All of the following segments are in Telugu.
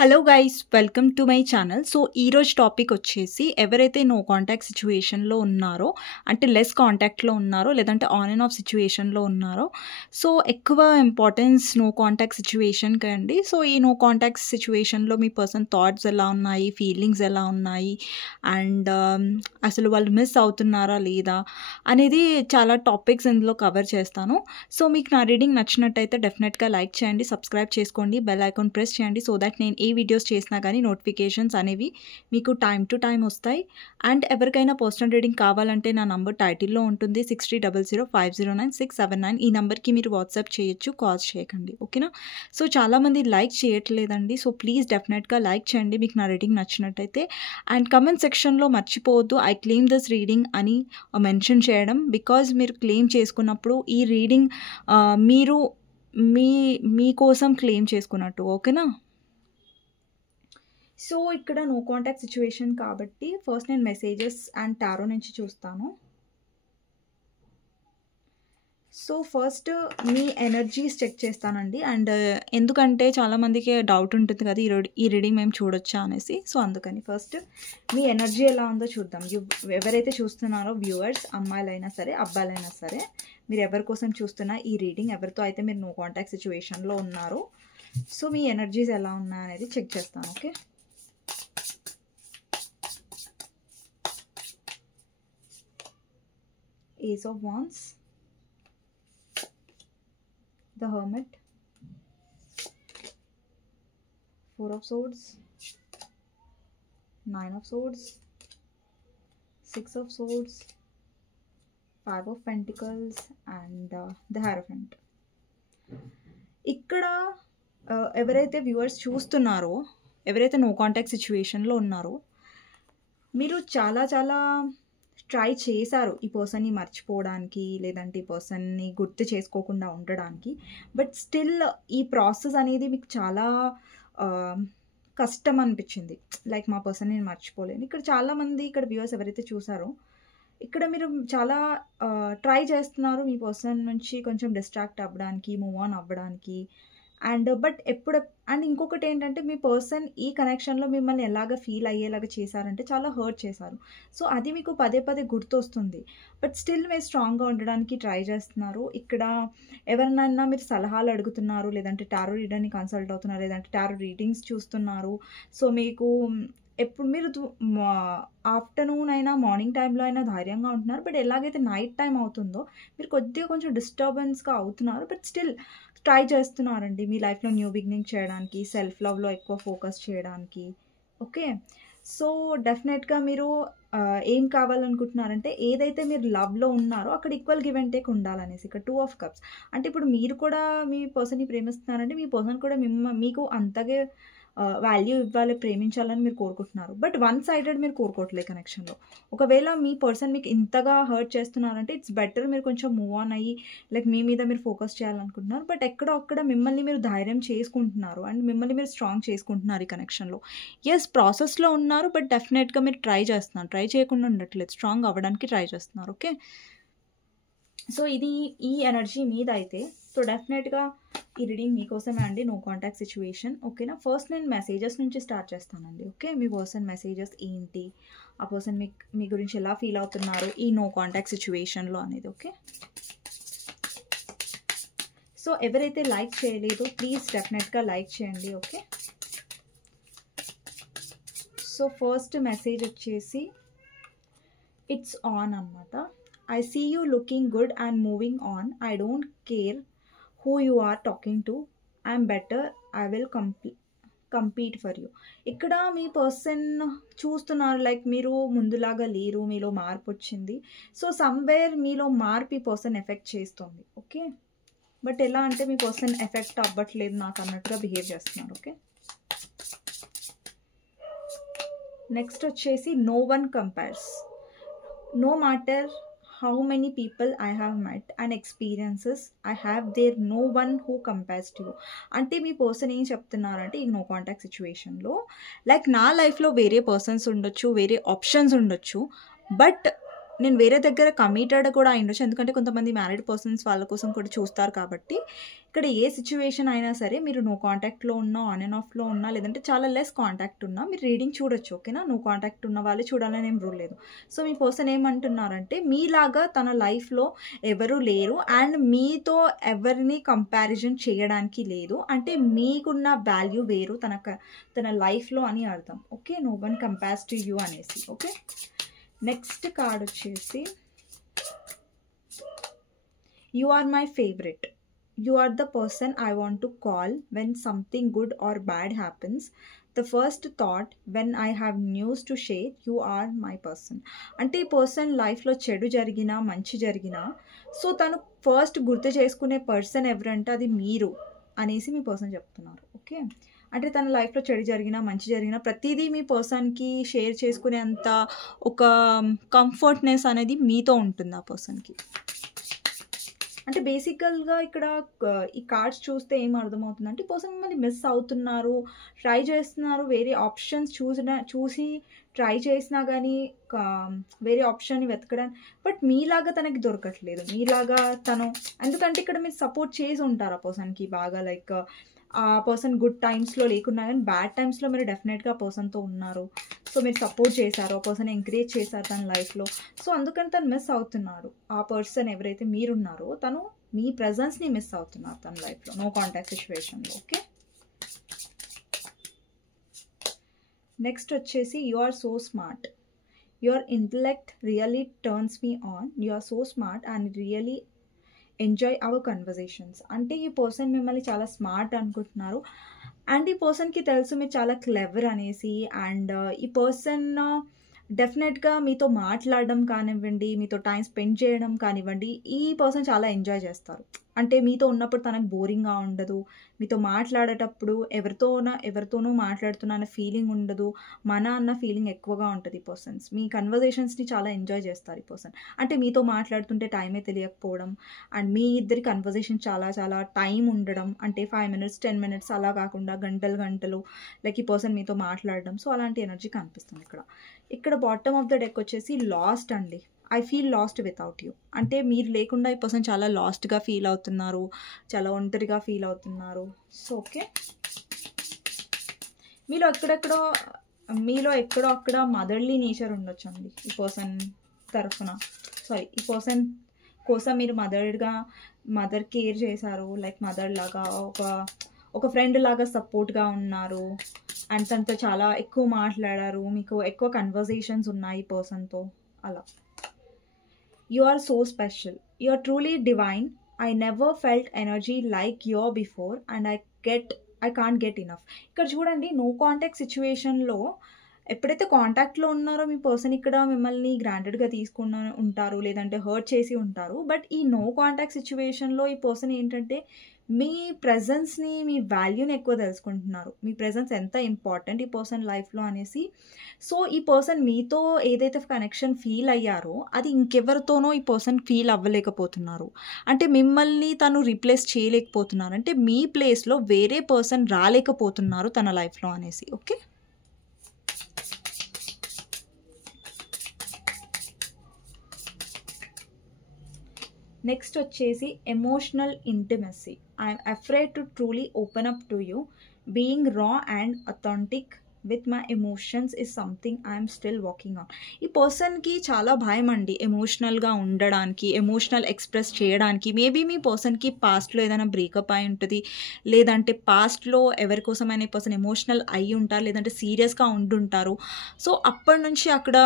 Hello guys welcome to my channel. So ఈరోజు టాపిక్ వచ్చేసి ఎవరైతే నో కాంటాక్ట్ సిచ్యువేషన్లో ఉన్నారో, అంటే లెస్ కాంటాక్ట్లో ఉన్నారో, లేదంటే ఆన్ అండ్ ఆఫ్ సిచ్యువేషన్లో ఉన్నారో, సో ఎక్కువ ఇంపార్టెన్స్ నో కాంటాక్ట్ సిచ్యువేషన్కి అండి. సో ఈ నో కాంటాక్ట్ సిచ్యువేషన్లో మీ పర్సన్ థాట్స్ ఎలా ఉన్నాయి, ఫీలింగ్స్ ఎలా ఉన్నాయి, అండ్ అసలు వాళ్ళు మిస్ అవుతున్నారా లేదా అనేది చాలా టాపిక్స్ ఇందులో కవర్ చేస్తాను. సో మీకు నా రీడింగ్ నచ్చినట్టయితే డెఫినెట్గా లైక్ చేయండి, సబ్స్క్రైబ్ చేసుకోండి, బెల్ ఐకాన్ ప్రెస్ చేయండి. సో దట్ నేను ఏ వీడియోస్ చేసినా కానీ నోటిఫికేషన్స్ అనేవి మీకు టైం టు టైం వస్తాయి. అండ్ ఎవరికైనా పర్సనల్ రీడింగ్ కావాలంటే నా నంబర్ టైటిల్లో ఉంటుంది 6300509679. ఈ నెంబర్కి మీరు వాట్సాప్ చేయొచ్చు, కాల్స్ చేయకండి, ఓకేనా. సో చాలామంది లైక్ చేయట్లేదండి. సో ప్లీజ్ డెఫినెట్గా లైక్ చేయండి మీకు నా రీడింగ్ నచ్చినట్టయితే. అండ్ కమెంట్ సెక్షన్లో మర్చిపోవద్దు ఐ క్లెయిమ్ దిస్ రీడింగ్ అని మెన్షన్ చేయడం. బికాజ్ మీరు క్లెయిమ్ చేసుకున్నప్పుడు ఈ రీడింగ్ మీరు మీకోసం క్లెయిమ్ చేసుకున్నట్టు, ఓకేనా. సో ఇక్కడ నో కాంటాక్ట్ సిచ్యువేషన్ కాబట్టి ఫస్ట్ నేను మెసేజెస్ అండ్ టారో నుంచి చూస్తాను. సో ఫస్ట్ మీ ఎనర్జీస్ చెక్ చేస్తానండి. అండ్ ఎందుకంటే చాలామందికి డౌట్ ఉంటుంది కదా ఈ రీడింగ్ మేము చూడొచ్చా అనేసి. సో అందుకని ఫస్ట్ మీ ఎనర్జీ ఎలా ఉందో చూద్దాం. ఎవరైతే చూస్తున్నారో వ్యూవర్స్, అమ్మాయిలైనా సరే అబ్బాయిలైనా సరే, మీరు ఎవరి కోసం చూస్తున్నా ఈ రీడింగ్, ఎవరితో అయితే మీరు నో కాంటాక్ట్ సిచ్యువేషన్లో ఉన్నారో, సో మీ ఎనర్జీస్ ఎలా ఉన్నాయి అనేది చెక్ చేస్తాను, okay. Ace of Wands, the Hermit, Four of Swords, Nine of Swords, Six of Swords, Five of Pentacles, and the Hierophant. ఇక్కడ ఎవరైతే వ్యూవర్స్ చూస్తున్నారో, ఎవరైతే నో కాంటాక్ట్ సిచ్యువేషన్లో ఉన్నారో, మీరు చాలా ట్రై చేశారు ఈ పర్సన్ని మర్చిపోవడానికి, లేదంటే ఈ పర్సన్ని గుర్తు చేసుకోకుండా ఉండడానికి. బట్ స్టిల్ ఈ ప్రాసెస్ అనేది మీకు చాలా కష్టం అనిపించింది. లైక్ మా పర్సన్ నేను మర్చిపోలేను. ఇక్కడ చాలామంది ఇక్కడ వ్యూవర్స్ ఎవరైతే చూసారో, ఇక్కడ మీరు చాలా ట్రై చేస్తున్నారు మీ పర్సన్ నుంచి కొంచెం డిస్ట్రాక్ట్ అవ్వడానికి, మూవ్ ఆన్ అవ్వడానికి. అండ్ బట్ అండ్ ఇంకొకటి ఏంటంటే, మీ పర్సన్ ఈ కనెక్షన్లో మిమ్మల్ని ఎలాగ ఫీల్ అయ్యేలాగా చేశారంటే చాలా హర్ట్ చేశారు. సో అది మీకు పదే గుర్తొస్తుంది. బట్ స్టిల్ మీరు స్ట్రాంగ్గా ఉండడానికి ట్రై చేస్తున్నారు. ఇక్కడ ఎవరినైనా మీరు సలహాలు అడుగుతున్నారు, లేదంటే టారో రీడర్ని కన్సల్ట్ అవుతున్నారు, లేదంటే టారో రీడింగ్స్ చూస్తున్నారు. సో మీకు ఎప్పుడు మీరు ఆఫ్టర్నూన్ అయినా మార్నింగ్ టైంలో అయినా ధైర్యంగా ఉంటున్నారు. బట్ ఎలాగైతే నైట్ టైం అవుతుందో మీరు కొంచెం డిస్టర్బెన్స్గా అవుతున్నారు. బట్ స్టిల్ ట్రై చేస్తున్నారండి మీ లైఫ్లో న్యూ బిగినింగ్ చేయడానికి, సెల్ఫ్ లవ్లో ఎక్కువ ఫోకస్ చేయడానికి, ఓకే. సో డెఫినెట్గా మీరు ఏం కావాలనుకుంటున్నారంటే, ఏదైతే మీరు లవ్లో ఉన్నారో అక్కడ ఈక్వల్ గివ్ అండ్ టేక్ ఉండాలనేసి. ఇక్కడ 2 of Cups అంటే ఇప్పుడు మీరు కూడా మీ పర్సన్ని ప్రేమిస్తున్నారంటే మీ పర్సన్ కూడా మీకు అంతగే వాల్యూ ఇవ్వాలి, ప్రేమించాలని మీరు కోరుకుంటున్నారు. బట్ వన్ సైడెడ్ మీరు కోరుకోవట్లేదు కనెక్షన్లో. ఒకవేళ మీ పర్సన్ మీకు ఇంతగా హర్ట్ చేస్తున్నారంటే ఇట్స్ బెటర్ మీరు కొంచెం మూవ్ ఆన్ అయ్యి, లైక్ మీ మీద మీరు ఫోకస్ చేయాలనుకుంటున్నారు. బట్ అక్కడ మిమ్మల్ని మీరు ధైర్యం చేసుకుంటున్నారు అండ్ మిమ్మల్ని మీరు స్ట్రాంగ్ చేసుకుంటున్నారు ఈ కనెక్షన్లో. ఎస్, ప్రాసెస్లో ఉన్నారు. బట్ డెఫినెట్గా మీరు ట్రై చేస్తున్నారు, ట్రై చేయకుండా ఉండట్లేదు, స్ట్రాంగ్ అవ్వడానికి ట్రై చేస్తున్నారు, ఓకే. సో ఇది ఈ ఎనర్జీ మీద అయితే. సో డెఫినెట్గా ఈ రీడింగ్ మీకోసమే అండి, నో కాంటాక్ట్ సిచ్యువేషన్, ఓకేనా. ఫస్ట్ నేను మెసేజెస్ నుంచి స్టార్ట్ చేస్తానండి, ఓకే. మీ పర్సన్ మెసేజెస్ ఏంటి, ఆ పర్సన్ మీ గురించి ఎలా ఫీల్ అవుతున్నారు ఈ నో కాంటాక్ట్ సిచ్యువేషన్లో అనేది, ఓకే. సో ఎవరైతే లైక్ చేయలేదో ప్లీజ్ డెఫినెట్గా లైక్ చేయండి, ఓకే. సో ఫస్ట్ మెసేజ్ వచ్చేసి ఇట్స్ ఆన్ అనమాట. I see you looking good and moving on. I don't care who you are talking to. I'm better. I will compete for you. ఇక్కడ మీ పర్సన్ చూస్తున్నారు, లైక్ మీరు ముందులాగా లేరు, మీలో మార్పు వచ్చింది. సో సమ్వేర్ మీలో మార్పు ఈ పర్సన్ ఎఫెక్ట్ చేస్తుంది, ఓకే. బట్ ఎలా అంటే మీ పర్సన్ ఎఫెక్ట్ అవ్వట్లేదు నాకు అన్నట్టుగా బిహేవ్ చేస్తున్నారు, ఓకే. నెక్స్ట్ వచ్చేసి no one compares. No matter how many people I have met and experiences I have, there no one who compares to you. అంటే మీ పర్సన్ ఏం చెప్తున్నారంటే ఈ నో కాంటాక్ట్ సిచ్యువేషన్లో, లైక్ నా లైఫ్లో వేరే పర్సన్స్ ఉండొచ్చు, వేరే ఆప్షన్స్ ఉండొచ్చు, బట్ నేను వేరే దగ్గర కమిటెడ్ కూడా అయ్యుండొచ్చు. ఎందుకంటే కొంతమంది మ్యారీడ్ పర్సన్స్ వాళ్ళ కోసం కూడా చూస్తారు కాబట్టి. ఇక్కడ ఇక్కడ ఏ సిచ్యువేషన్ అయినా సరే మీరు నో కాంటాక్ట్లో ఉన్నా, ఆన్ అండ్ ఆఫ్లో ఉన్నా, లేదంటే చాలా లెస్ కాంటాక్ట్ ఉన్నా మీరు రీడింగ్ చూడొచ్చు. ఓకేనా? నో కాంటాక్ట్ ఉన్న వాళ్ళే చూడాలని ఏం రూల్ లేదు. సో మీ పర్సన్ ఏమంటున్నారంటే మీలాగా తన లైఫ్లో ఎవరు లేరు అండ్ మీతో ఎవరిని కంపారిజన్ చేయడానికి లేదు. అంటే మీకున్న వాల్యూ వేరు తన లైఫ్లో అని అర్థం. Okay? No one compares to you అనేసి. ఓకే, నెక్స్ట్ కార్డ్ వచ్చేసి You are my favorite. You are the person I want to call when something good or bad happens. The first thought when I have news to share, you are my person. అంటే ఈ పర్సన్ లైఫ్లో చెడు జరిగినా మంచి జరిగినా సో తను ఫస్ట్ గుర్తు చేసుకునే పర్సన్ ఎవరంటే అది మీరు అనేసి మీ పర్సన్ చెప్తున్నారు. ఓకే, అంటే తన లైఫ్లో చెడు జరిగినా మంచి జరిగినా ప్రతిదీ మీ పర్సన్కి షేర్ చేసుకునే అంత ఒక కంఫర్ట్నెస్ అనేది మీతో ఉంటుంది ఆ పర్సన్కి. అంటే బేసికల్గా ఇక్కడ ఈ కార్డ్స్ చూస్తే ఏం అర్థమవుతుందంటే పర్సన్ మిమ్మల్ని మిస్ అవుతున్నారు, ట్రై చేస్తున్నారు, వేరే ఆప్షన్స్ చూసి ట్రై చేసినా కానీ వేరే ఆప్షన్ని వెతకడానికి, బట్ మీలాగా తనకి దొరకట్లేదు. మీలాగా తను ఎందుకంటే ఇక్కడ మీరు సపోర్ట్ చేసి ఉంటారు ఆ పర్సన్కి బాగా, లైక్ ఆ పర్సన్ గుడ్ టైమ్స్లో లేకున్నా కానీ బ్యాడ్ టైమ్స్లో మీరు డెఫినెట్గా ఆ పర్సన్తో ఉన్నారు. సో మీరు సపోర్ట్ చేశారు, ఆ పర్సన్ ఎంకరేజ్ చేశారు తన లైఫ్లో. సో అందుకని తను మిస్ అవుతున్నాడు. ఆ పర్సన్ ఎవరైతే మీరున్నారో తను మీ ప్రెజెన్స్ని మిస్ అవుతున్నారు తన లైఫ్లో నో కాంటాక్ట్ సిచ్యువేషన్లో. ఓకే, నెక్స్ట్ వచ్చేసి you are so smart. Your intellect really turns me on. You are so smart and really enjoy our conversations. అంటే ఈ పర్సన్ మిమ్మల్ని చాలా స్మార్ట్ అనుకుంటున్నారు అండ్ ఈ పర్సన్కి తెలుసు మీరు చాలా క్లెవర్ అనేసి. అండ్ ఈ పర్సన్ డెఫినెట్గా మీతో మాట్లాడడం కానివ్వండి, మీతో టైం స్పెండ్ చేయడం కానివ్వండి, ఈ పర్సన్ చాలా ఎంజాయ్ చేస్తారు. అంటే మీతో ఉన్నప్పుడు తనకు బోరింగ్గా ఉండదు, మీతో మాట్లాడేటప్పుడు ఎవరితోనూ మాట్లాడుతున్నా అన్న ఫీలింగ్ ఉండదు, అన్న ఫీలింగ్ ఎక్కువగా ఉంటుంది. ఈ పర్సన్స్ మీ కన్వర్జేషన్స్ని చాలా ఎంజాయ్ చేస్తారు ఈ పర్సన్. అంటే మీతో మాట్లాడుతుంటే టైమే తెలియకపోవడం అండ్ మీ ఇద్దరి కన్వర్జేషన్ చాలా చాలా టైం ఉండడం, అంటే 5 minutes 10 minutes అలా కాకుండా గంటలు లైక్ ఈ పర్సన్ మీతో మాట్లాడడం. సో అలాంటి ఎనర్జీ కనిపిస్తుంది ఇక్కడ బాటమ్ ఆఫ్ ద డెక్ వచ్చేసి లాస్ట్ అండి. I feel last without you. అంటే మీరు లేకుండా ఈ పర్సన్ చాలా లాస్ట్గా ఫీల్ అవుతున్నారు, చాలా ఒంటరిగా ఫీల్ అవుతున్నారు. సో ఓకే, మీలో ఎక్కడో అక్కడ మదర్లీ నేచర్ ఉండొచ్చండి ఈ పర్సన్ తరఫున. ఈ పర్సన్ కోసం మీరు మదర్ కేర్ చేశారు, లైక్ మదర్ లాగా ఒక ఫ్రెండ్ లాగా సపోర్ట్గా ఉన్నారు అండ్ తనతో చాలా ఎక్కువ మాట్లాడారు, మీకు ఎక్కువ కన్వర్జేషన్స్ ఉన్నాయి పర్సన్తో అలా. You are so special. You are truly divine. I never felt energy like your before and I can't get enough. ఇక్కడ చూడండి, నో కాంటాక్ట్ సిచ్యువేషన్లో ఎప్పుడైతే కాంటాక్ట్లో ఉన్నారో మీ పర్సన్ ఇక్కడ మిమ్మల్ని గ్రాంటెడ్గా ఉంటారు, లేదంటే హర్ట్ చేసి ఉంటారు. బట్ ఈ నో కాంటాక్ట్ సిచ్యువేషన్లో ఈ పర్సన్ ఏంటంటే మీ ప్రెజెన్స్ని, మీ వాల్యూని ఎక్కువ తెలుసుకుంటున్నారు. మీ ప్రెజెన్స్ ఎంత ఇంపార్టెంట్ ఈ పర్సన్ లైఫ్లో అనేసి. సో ఈ పర్సన్ మీతో ఏదైతే కనెక్షన్ ఫీల్ అయ్యారో అది ఇంకెవరితోనో ఈ పర్సన్ ఫీల్ అవ్వలేకపోతున్నారు. అంటే మిమ్మల్ని తను రీప్లేస్ చేయలేకపోతున్నారు, అంటే మీ ప్లేస్లో వేరే పర్సన్ రాలేకపోతున్నారు తన లైఫ్లో అనేసి. ఓకే, నెక్స్ట్ వచ్చేసి emotional intimacy. I'm afraid to truly open up to you. Being raw and authentic with my emotions is something I'm still working on. ఈ పర్సన్కి చాలా భయం అండి ఎమోషనల్గా ఉండడానికి, ఎమోషనల్ ఎక్స్ప్రెస్ చేయడానికి. మేబీ మీ పర్సన్కి పాస్ట్లో ఏదైనా బ్రేకప్ అయి ఉంటుంది, లేదంటే పాస్ట్లో ఎవరికోసమైనా ఈ పర్సన్ ఎమోషనల్ అయి ఉంటారు, లేదంటే సీరియస్గా ఉండుంటారు. సో అప్పటి నుంచి అక్కడ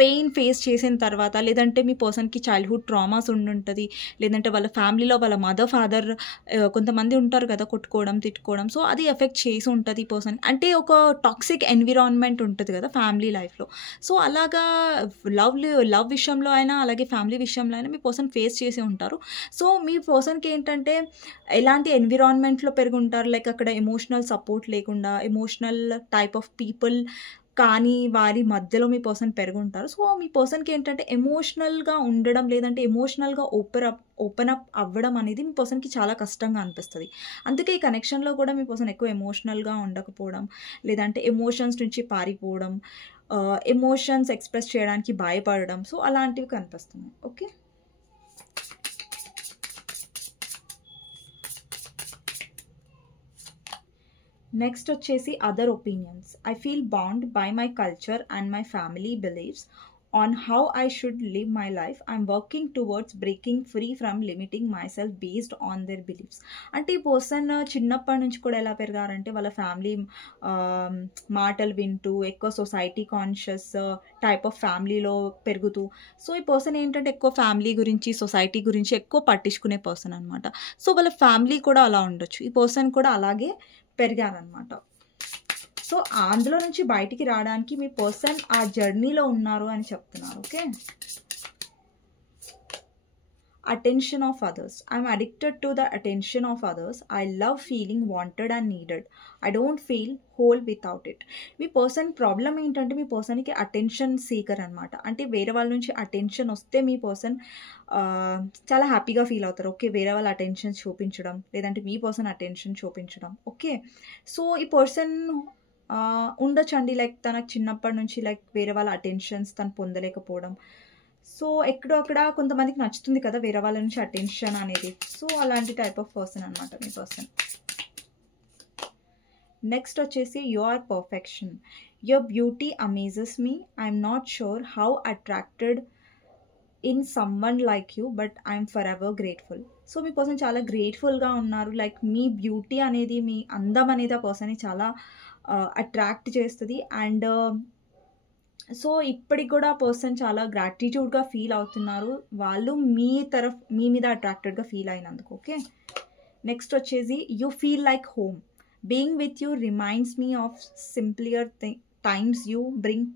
పెయిన్ ఫేస్ చేసిన తర్వాత, లేదంటే మీ పర్సన్కి చైల్డ్హుడ్ ట్రామాస్ ఉండుంటుంది, లేదంటే వాళ్ళ ఫ్యామిలీలో వాళ్ళ మదర్ ఫాదర్ కొంతమంది ఉంటారు కదా కొట్టుకోవడం తిట్టుకోవడం. సో అది ఎఫెక్ట్ చేసి ఉంటుంది ఈ పర్సన్. అంటే ఒక టాక్సిక్ ఎన్విరాన్మెంట్ ఉంటుంది కదా ఫ్యామిలీ లైఫ్లో. సో అలాగా లవ్ విషయంలో అయినా అలాగే ఫ్యామిలీ విషయంలో అయినా మీ పర్సన్ ఫేస్ చేసి ఉంటారు. సో మీ పర్సన్కి ఏంటంటే ఎలాంటి ఎన్విరాన్మెంట్లో పెరిగి ఉంటారు, లైక్ అక్కడ ఎమోషనల్ సపోర్ట్ లేకుండా, ఎమోషనల్ టైప్ ఆఫ్ పీపుల్ కానీ వారి మధ్యలో మీ పర్సన్ పెరుగుంటారు. సో మీ పర్సన్కి ఏంటంటే ఎమోషనల్గా ఉండడం, లేదంటే ఎమోషనల్గా ఓపెన్ అప్ అవ్వడం అనేది మీ పర్సన్కి చాలా కష్టంగా అనిపిస్తుంది. అందుకే ఈ కనెక్షన్లో కూడా మీ పర్సన్ ఎక్కువ ఎమోషనల్గా ఉండకపోవడం, లేదంటే ఎమోషన్స్ నుంచి పారిపోవడం, ఎమోషన్స్ ఎక్స్ప్రెస్ చేయడానికి భయపడడం, సో అలాంటివి కనిపిస్తున్నాయి. ఓకే, నెక్స్ట్ వచ్చేసి other opinions. I feel bound by my culture and my family believes on how I should live my life. I'm working towards breaking free from limiting my self based on their believes. అంటే ఈ పర్సన్ చిన్నప్పటి నుంచి కూడా ఎలా పెరిగారంటే వాళ్ళ ఫ్యామిలీ మాటలు వింటూ ఎక్కువ సొసైటీ కాన్షియస్ టైప్ ఆఫ్ ఫ్యామిలీలో పెరుగుతూ, సో ఈ పర్సన్ ఏంటంటే ఎక్కువ ఫ్యామిలీ గురించి సొసైటీ గురించి ఎక్కువ పట్టించుకునే పర్సన్ అనమాట. సో వాళ్ళ ఫ్యామిలీ కూడా అలా ఉండొచ్చు, ఈ పర్సన్ కూడా అలాగే పెరిగారనమాట. సో అందులో నుంచి బయటికి రావడానికి మీ పర్సన్ ఆ జర్నీలో ఉన్నారు అని చెప్తున్నారు. Okay, attention of others. I'm addicted to the attention of others. I love feeling wanted and needed. I don't feel whole without it. Me person problem ఏంటంటే మీ పర్సన్కి అటెన్షన్ సీకర్ అనమాట. అంటే వేరే వాళ్ళ నుంచి అటెన్షన్ వస్తే మీ పర్సన్ చాలా హ్యాపీగా ఫీల్ అవుతారు. ఓకే, వేరే వాళ్ళ అటెన్షన్ చూపించడం, లేదంటే మీ పర్సన్ అటెన్షన్ చూపించడం. ఓకే, సో ఈ పర్సన్ ఉండొచ్చండి లైక్ తనకు చిన్నప్పటి నుంచి లైక్ వేరే వాళ్ళ అటెన్షన్స్ తను పొందలేకపోవడం. సో ఎక్కడో అక్కడ కొంతమందికి నచ్చుతుంది కదా వేరే వాళ్ళ నుంచి అటెన్షన్ అనేది. సో అలాంటి టైప్ ఆఫ్ పర్సన్ అనమాట మీ పర్సన్. నెక్స్ట్ వచ్చేసి you are perfection. Your beauty amazes me. I'm not sure how attracted in someone like you but I'm forever grateful. So మీ పర్సన్ చాలా గ్రేట్ఫుల్గా ఉన్నారు. లైక్ మీ బ్యూటీ అనేది, మీ అందం అనేది ఆ పర్సన్ని చాలా అట్రాక్ట్ చేస్తుంది. అండ్ సో ఇప్పటికి కూడా పర్సన్ చాలా గ్రాటిట్యూడ్గా ఫీల్ అవుతున్నారు, వాళ్ళు మీ మీద అట్రాక్టెడ్గా ఫీల్ అయినందుకు. ఓకే, నెక్స్ట్ వచ్చేసి you feel like home. Being with you reminds me of simpler times. You bring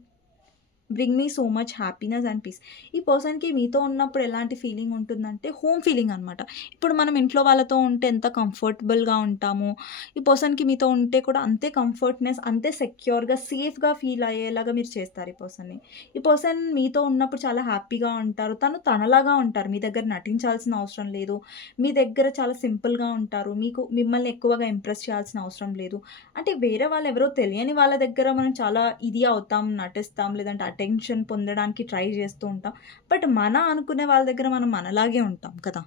me so much happiness and peace. ఈ పర్సన్కి మీతో ఉన్నప్పుడు ఎలాంటి ఫీలింగ్ ఉంటుందంటే హోమ్ ఫీలింగ్ అనమాట. ఇప్పుడు మనం ఇంట్లో వాళ్ళతో ఉంటే ఎంత కంఫర్టబుల్గా ఉంటామో, ఈ పర్సన్కి మీతో ఉంటే కూడా అంతే కంఫర్ట్నెస్, అంతే సెక్యూర్గా సేఫ్గా ఫీల్ అయ్యేలాగా మీరు చేస్తారు ఈ పర్సన్ని. ఈ పర్సన్ మీతో ఉన్నప్పుడు చాలా హ్యాపీగా ఉంటారు, తనలాగా ఉంటారు, మీ దగ్గర నటించాల్సిన అవసరం లేదు, మీ దగ్గర చాలా సింపుల్గా ఉంటారు, మిమ్మల్ని ఎక్కువగా ఇంప్రెస్ చేయాల్సిన అవసరం లేదు. అంటే వేరే వాళ్ళు ఎవరో తెలియని వాళ్ళ దగ్గర మనం చాలా ఇది అవుతాం, నటిస్తాం, లేదంటే అటెన్షన్ పొందడానికి ట్రై చేస్తూ ఉంటాం. బట్ అనుకునే వాళ్ళ దగ్గర మనం మనలాగే ఉంటాం కదా.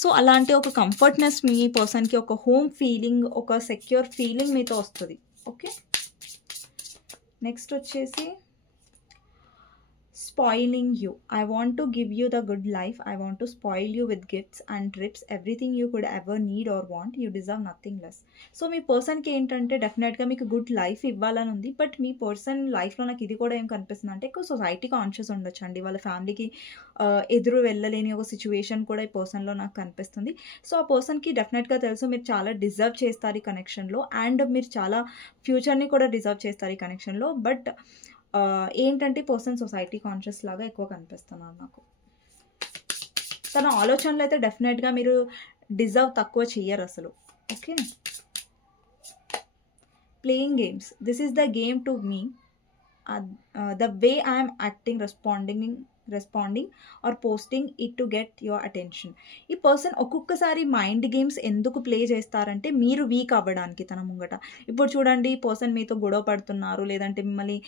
సో అలాంటి ఒక కంఫర్ట్నెస్ మీ పర్సన్కి, ఒక హోమ్ ఫీలింగ్, ఒక సెక్యూర్ ఫీలింగ్ మీతో వస్తుంది. ఓకే, నెక్స్ట్ వచ్చేసి spoiling you. I want to give you the good life. I want to spoil you with gifts and trips, everything you could ever need or want. You deserve nothing less. So మీ పర్సన్కి ఏంటంటే డెఫినెట్గా మీకు గుడ్ లైఫ్ ఇవ్వాలని ఉంది. బట్ మీ పర్సన్ లైఫ్లో నాకు ఇది కూడా ఏం కనిపిస్తుంది అంటే ఎక్కువ సొసైటీ కాన్షియస్ ఉండొచ్చు అండి. వాళ్ళ ఫ్యామిలీకి ఎదురు వెళ్ళలేని ఒక సిచ్యువేషన్ కూడా ఈ పర్సన్లో నాకు కనిపిస్తుంది. సో ఆ పర్సన్కి డెఫినెట్గా తెలుసు మీరు చాలా డిజర్వ్ చేస్తారు ఈ కనెక్షన్లో, అండ్ మీరు చాలా ఫ్యూచర్ని కూడా డిజర్వ్ చేస్తారు ఈ కనెక్షన్లో. బట్ ఏంటంటే పర్సన్ సొసైటీ కాన్షియస్ లాగా ఎక్కువ కనిపిస్తున్నారు నాకు. తన ఆలోచనలు అయితే డెఫినెట్గా మీరు డిజర్వ్ తక్కువ చెయ్యరు అసలు. Okay, playing games. This is the game to me. The way I'm acting, responding or posting it to get your attention. ఈ పర్సన్ ఒక్కొక్కసారి మైండ్ గేమ్స్ ఎందుకు ప్లే చేస్తారంటే మీరు వీక్ అవ్వడానికి తన ముంగట. ఇప్పుడు చూడండి, ఈ పర్సన్ మీతో గొడవ పడుతున్నారు, లేదంటే మిమ్మల్ని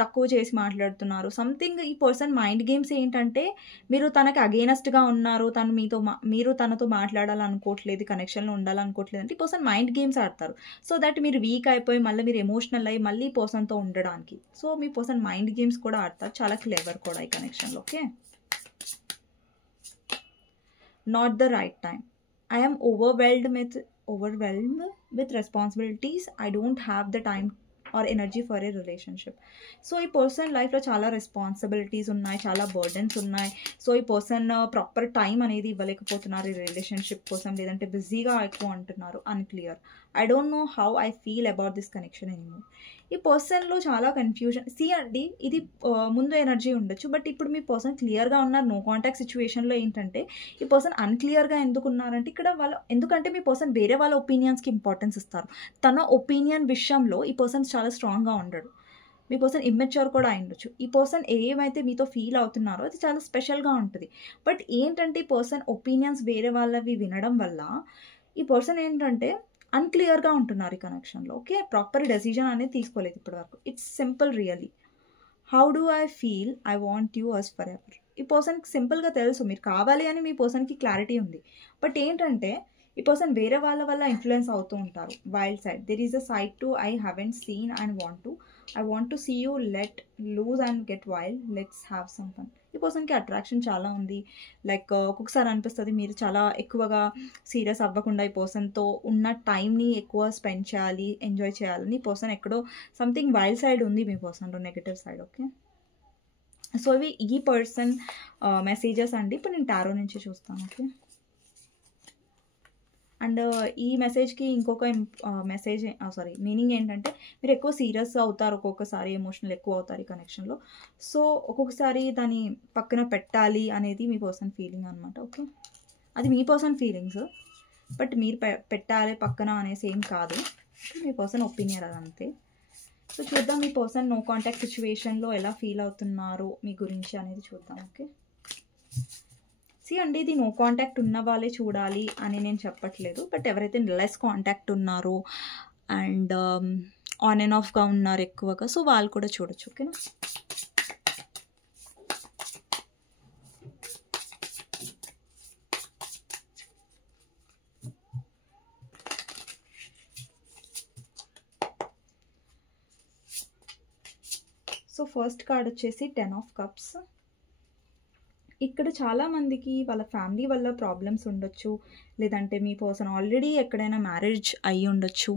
తక్కువ చేసి మాట్లాడుతున్నారు, సంథింగ్. ఈ పర్సన్ మైండ్ గేమ్స్ ఏంటంటే మీరు తనకి అగేనెస్ట్గా ఉన్నారు, మీరు తనతో మాట్లాడాలనుకోవట్లేదు, కనెక్షన్లో ఉండాలనుకోవట్లేదు అంటే ఈ పర్సన్ మైండ్ గేమ్స్ ఆడతారు. సో దట్ మీరు వీక్ అయిపోయి మళ్ళీ మీరు ఎమోషనల్ అయ్యి మళ్ళీ ఈ పర్సన్తో ఉండడానికి. సో మీ పర్సన్ మైండ్ గేమ్స్ కూడా ఆడతారు, చాలా క్లెవర్ కూడా ఈ కనెక్షన్లో. Okay, not the right time. I am overwhelmed with responsibilities. I don't have the time or energy for a relationship. So ఈ పర్సన్ లైఫ్లో చాలా రెస్పాన్సిబిలిటీస్ ఉన్నాయి, చాలా బర్డెన్స్ ఉన్నాయి. సో ఈ పర్సన్ ప్రాపర్ టైం అనేది ఇవ్వలేకపోతున్నారు ఈ రిలేషన్షిప్ కోసం, లేదంటే బిజీగా ఎక్కువ అంటున్నారు, unclear. I don't know how I feel about this connection anymore. ఈ పర్సన్లో చాలా కన్ఫ్యూజన్. అండి, ఇది ముందు ఎనర్జీ ఉండొచ్చు, బట్ ఇప్పుడు మీ పర్సన్ క్లియర్గా ఉన్నారు. నో కాంటాక్ట్ సిచ్యువేషన్లో ఏంటంటే ఈ పర్సన్ అన్క్లియర్గా ఎందుకు ఉన్నారంటే ఇక్కడ ఎందుకంటే మీ పర్సన్ వేరే వాళ్ళ ఒపీనియన్స్కి ఇంపార్టెన్స్ ఇస్తారు. తన ఒపీనియన్ విషయంలో ఈ పర్సన్ చాలా స్ట్రాంగ్గా ఉండడు. మీ పర్సన్ ఇమ్మెచ్యూర్ కూడా అయ్యుండొచ్చు. ఈ పర్సన్ ఏమైతే మీతో ఫీల్ అవుతున్నారో అది చాలా స్పెషల్గా ఉంటుంది. బట్ ఏంటంటే ఈ పర్సన్ ఒపీనియన్స్ వేరే వాళ్ళవి వినడం వల్ల ఈ పర్సన్ ఏంటంటే అన్క్లియర్గా ఉంటున్నారు ఈ కనెక్షన్లో. ఓకే, ప్రాపర్ డెసిజన్ అనేది తీసుకోలేదు ఇప్పటివరకు. It's simple really. How do I feel? I want you us forever. ఈ పర్సన్కి సింపుల్గా తెలుసు మీరు కావాలి అని, మీ పర్సన్కి క్లారిటీ ఉంది. బట్ ఏంటంటే ఈ పర్సన్ వేరే వాళ్ళ వల్ల ఇన్ఫ్లుయెన్స్ అవుతూ ఉంటారు. Wild side, there is a side to I haven't seen and I want to see you let loose and get wild, let's have some fun. ఈ పర్సన్కి అట్రాక్షన్ చాలా ఉంది. లైక్ ఒక్కొక్కసారి అనిపిస్తుంది మీరు చాలా ఎక్కువగా సీరియస్ అవ్వకుండా ఈ పర్సన్తో ఉన్న టైంని ఎక్కువ స్పెండ్ చేయాలి, ఎంజాయ్ చేయాలని. ఈ పర్సన్ ఎక్కడో సంథింగ్ వైల్డ్ సైడ్ ఉంది మీ పర్సన్లో, నెగటివ్ సైడ్. ఓకే, సో ఇవి ఈ పర్సన్ మెసేజెస్ అండి. ఇప్పుడు నేను టారో నుంచి చూస్తాను. ఓకే, అండ్ ఈ మెసేజ్కి ఇంకొక మెసేజ్ మీనింగ్ ఏంటంటే మీరు ఎక్కువ సీరియస్ అవుతారు, ఒక్కొక్కసారి ఎమోషనల్ ఎక్కువ అవుతారు ఈ కనెక్షన్లో. సో ఒక్కొక్కసారి దాన్ని పక్కన పెట్టాలి అనేది మీ పర్సన్ ఫీలింగ్ అనమాట. ఓకే, అది మీ పర్సన్ ఫీలింగ్స్, బట్ మీరు పెట్టాలి పక్కన అనేసి ఏం కాదు, మీ పర్సన్ ఒపీనియన్ అదంతే. సో చూద్దాం మీ పర్సన్ నో కాంటాక్ట్ సిచ్యువేషన్లో ఎలా ఫీల్ అవుతున్నారు మీ గురించి అనేది చూద్దాం. ఓకే, అండి ఇది నో కాంటాక్ట్ ఉన్న వాళ్ళే చూడాలి అని నేను చెప్పట్లేదు, బట్ ఎవరైతే లెస్ కాంటాక్ట్ ఉన్నారో అండ్ ఆన్ అండ్ ఆఫ్గా ఉన్నారు ఎక్కువగా, సో వాళ్ళు కూడా చూడొచ్చు. ఓకేనా, సో ఫస్ట్ కార్డ్ వచ్చేసి 10 of Cups. ఇక్కడ చాలామందికి వాళ్ళ ఫ్యామిలీ వల్ల ప్రాబ్లమ్స్ ఉండొచ్చు, లేదంటే మీ పర్సన్ ఆల్రెడీ ఎక్కడైనా మ్యారేజ్ అయ్యి ఉండొచ్చు,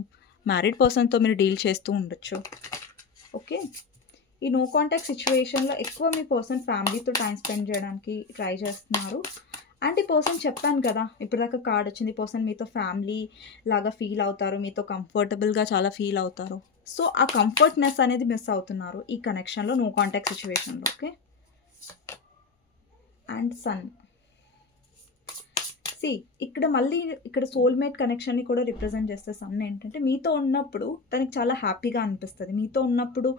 మ్యారీడ్ పర్సన్తో మీరు డీల్ చేస్తూ ఉండొచ్చు. ఓకే, ఈ నో కాంటాక్ట్ సిచ్యువేషన్లో ఎక్కువ మీ పర్సన్ ఫ్యామిలీతో టైం స్పెండ్ చేయడానికి ట్రై చేస్తున్నారు. అండ్ ఈ పర్సన్ చెప్పాను కదా ఇప్పటిదాకా కార్డ్ వచ్చింది, పర్సన్ మీతో ఫ్యామిలీ లాగా ఫీల్ అవుతారు, మీతో కంఫర్టబుల్గా చాలా ఫీల్ అవుతారు. సో ఆ కంఫర్ట్నెస్ అనేది మిస్ అవుతున్నారు ఈ కనెక్షన్లో, నో కాంటాక్ట్ సిచ్యువేషన్లో. Okay, and sun. ఇక్కడ మళ్ళీ ఇక్కడ సోల్మేట్ కనెక్షన్ని కూడా రిప్రజెంట్ చేస్తే సన్ ఏంటంటే మీతో ఉన్నప్పుడు తనకి చాలా హ్యాపీగా అనిపిస్తుంది, మీతో ఉన్నప్పుడు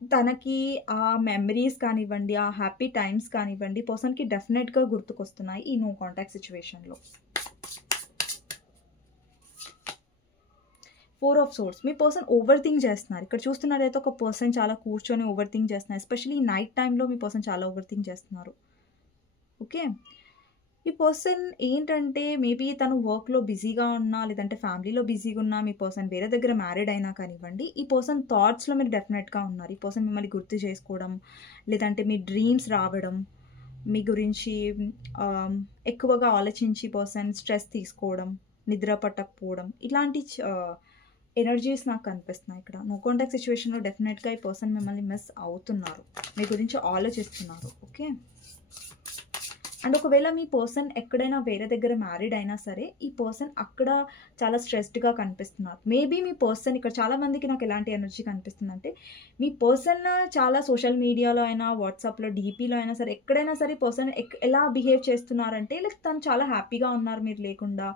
తనకి ఆ మెమరీస్ కానివ్వండి, ఆ హ్యాపీ టైమ్స్ కానివ్వండి పర్సన్కి డెఫినెట్గా గుర్తుకొస్తున్నాయి ఈ నో కాంటాక్ట్ సిచ్యువేషన్లో. 4 of Swords, me person over think చేస్తున్నారు. ఇక్కడ చూస్తున్నట్టయితే ఒక పర్సన్ చాలా కూర్చొని ఓవర్ థింక్ చేస్తున్నారు, ఎస్పెషల్లీ నైట్ టైంలో మీ పర్సన్ చాలా ఓవర్ థింక్ చేస్తున్నారు. ఓకే, ఈ పర్సన్ ఏంటంటే మేబీ తను వర్క్లో బిజీగా ఉన్నా, లేదంటే ఫ్యామిలీలో బిజీగా ఉన్నా, మీ పర్సన్ వేరే దగ్గర మ్యారీడ్ అయినా కానివ్వండి, ఈ పర్సన్ థాట్స్లో మీరు డెఫినెట్గా ఉన్నారు. ఈ పర్సన్ మిమ్మల్ని గుర్తు చేసుకోవడం, లేదంటే మీ డ్రీమ్స్ రావడం, మీ గురించి ఎక్కువగా ఆలోచించి పర్సన్ స్ట్రెస్ తీసుకోవడం, నిద్ర పట్టకపోవడం, ఇలాంటి ఎనర్జీస్ నాకు కనిపిస్తున్నాయి ఇక్కడ. నో కాంటాక్ట్ సిచ్యువేషన్లో డెఫినెట్గా ఈ పర్సన్ మిమ్మల్ని మిస్ అవుతున్నారు, మీ గురించి ఆలోచిస్తున్నారు. ఓకే, అండ్ ఒకవేళ మీ పర్సన్ ఎక్కడైనా వేరే దగ్గర మ్యారీడ్ అయినా సరే ఈ పర్సన్ అక్కడ చాలా స్ట్రెస్డ్గా కనిపిస్తున్నారు. మేబీ మీ పర్సన్ ఇక్కడ చాలామందికి నాకు ఎలాంటి ఎనర్జీ కనిపిస్తుందంటే మీ పర్సన్ చాలా సోషల్ మీడియాలో అయినా, వాట్సాప్లో, డీపీలో అయినా సరే ఎక్కడైనా సరే పర్సన్ ఎలా బిహేవ్ చేస్తున్నారంటే లైక్ తను చాలా హ్యాపీగా ఉన్నారు మీరు లేకుండా.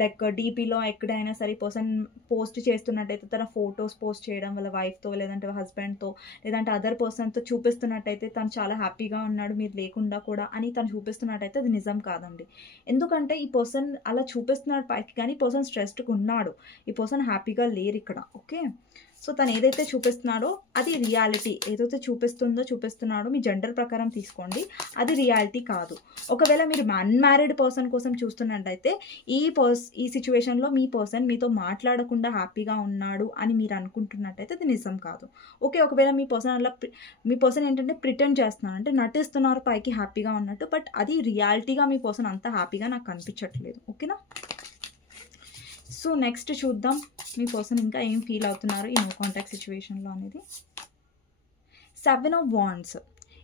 లైక్ డీపీలో ఎక్కడైనా సరే పర్సన్ పోస్ట్ చేస్తున్నట్టయితే తన ఫొటోస్ పోస్ట్ చేయడం వాళ్ళ వైఫ్తో, లేదంటే హస్బెండ్తో, లేదంటే అదర్ పర్సన్తో చూపిస్తున్నట్టయితే తను చాలా హ్యాపీగా ఉన్నాడు మీరు లేకుండా కూడా అని తను చూపిస్తున్నట్టయితే అది నిజం కాదండి. ఎందుకంటే ఈ పర్సన్ అలా చూపిస్తున్నాడు పైకి, కానీ ఈ పర్సన్ స్ట్రెస్డ్గా ఉన్నాడు, ఈ పర్సన్ హ్యాపీగా లేరు ఇక్కడ. ఓకే, సో తను ఏదైతే చూపిస్తున్నాడో అది రియాలిటీ, ఏదైతే చూపిస్తున్నాడో మీ జెండర్ ప్రకారం తీసుకోండి, అది రియాలిటీ కాదు. ఒకవేళ మీరు అన్మ్యారీడ్ పర్సన్ కోసం చూస్తున్నట్టయితే ఈ సిచ్యువేషన్లో మీ పర్సన్ మీతో మాట్లాడకుండా హ్యాపీగా ఉన్నాడు అని మీరు అనుకుంటున్నట్టయితే అది నిజం కాదు. ఓకే, ఒకవేళ మీ పర్సన్ ఏంటంటే ప్రిటెండ్ చేస్తున్నారు, అంటే నటిస్తున్నారు పైకి హ్యాపీగా ఉన్నట్టు, బట్ అది రియాలిటీగా మీ పర్సన్ అంత హ్యాపీగా నాకు కనిపించట్లేదు. ఓకేనా, సో నెక్స్ట్ చూద్దాం మీ పర్సన్ ఇంకా ఏం ఫీల్ అవుతున్నారు ఈ నో కాంటాక్ట్ సిచ్యువేషన్లో అనేది. 7 of Wands.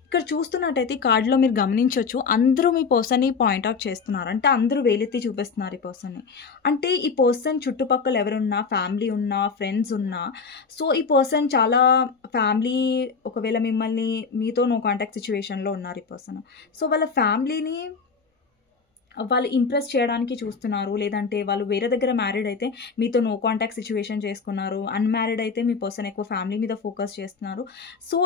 ఇక్కడ చూస్తున్నట్టయితే ఈ కార్డులో మీరు గమనించవచ్చు అందరూ మీ పర్సన్ని పాయింట్అవుట్ చేస్తున్నారు, అంటే అందరూ వేలెత్తి చూపిస్తున్నారు ఈ పర్సన్ని. అంటే ఈ పర్సన్ చుట్టుపక్కల ఎవరున్నా, ఫ్యామిలీ ఉన్నా, ఫ్రెండ్స్ ఉన్నా, సో ఈ పర్సన్ చాలా ఫ్యామిలీ ఒకవేళ మీతో నో కాంటాక్ట్ సిచ్యువేషన్లో ఉన్నారు ఈ పర్సన్, సో వాళ్ళ ఫ్యామిలీని వాళ్ళు ఇంప్రెస్ చేయడానికి చూస్తున్నారు, లేదంటే వాళ్ళు వేరే దగ్గర మ్యారీడ్ అయితే మీతో నో కాంటాక్ట్ సిచ్యువేషన్ చేసుకున్నారు, అన్మ్యారీడ్ అయితే మీ పర్సన్ ఎక్కువ ఫ్యామిలీ మీద ఫోకస్ చేస్తున్నారు. సో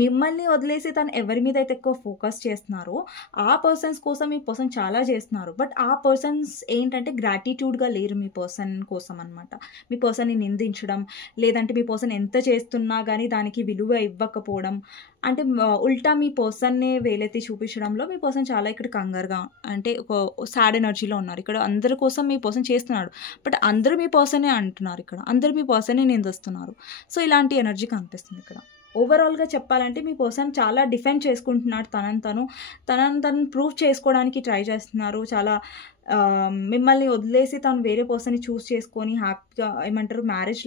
మిమ్మల్ని వదిలేసి తను ఎవరి మీద అయితే ఎక్కువ ఫోకస్ చేస్తున్నారో ఆ పర్సన్స్ కోసం మీ పర్సన్ చాలా చేస్తున్నారు, బట్ ఆ పర్సన్స్ ఏంటంటే గ్రాటిట్యూడ్గా లేరు మీ పర్సన్ కోసం అనమాట. మీ పర్సన్ని నిందించడం, లేదంటే మీ పర్సన్ ఎంత చేస్తున్నా కానీ దానికి విలువ ఇవ్వకపోవడం, అంటే ఉల్టా మీ పర్సన్‌నే వేలెత్తి చూపించడంలో మీ పర్సన్ చాలా ఇక్కడ కంగారుగా అంటే ఒక సాడ్ ఎనర్జీలో ఉన్నారు. ఇక్కడ అందరి కోసం మీ పర్సన్ చేస్తున్నాడు. బట్ అందరూ మీ పర్సనే అంటున్నారు ఇక్కడ. అందరూ మీ పర్సనే నిందిస్తున్నారు. సో, ఇలాంటి ఎనర్జీ కనిపిస్తుంది ఇక్కడ. ఓవరాల్‌గా చెప్పాలంటే మీ పర్సన్ చాలా డిఫెండ్ చేసుకుంటున్నాడు తనని తను ప్రూవ్ చేసుకోవడానికి ట్రై చేస్తున్నారు. చాలా మిమ్మల్ని వదిలేసి తను వేరే పర్సన్‌ని చూజ్ చేసుకొని హ్యాపీగా ఏమంటారు మ్యారేజ్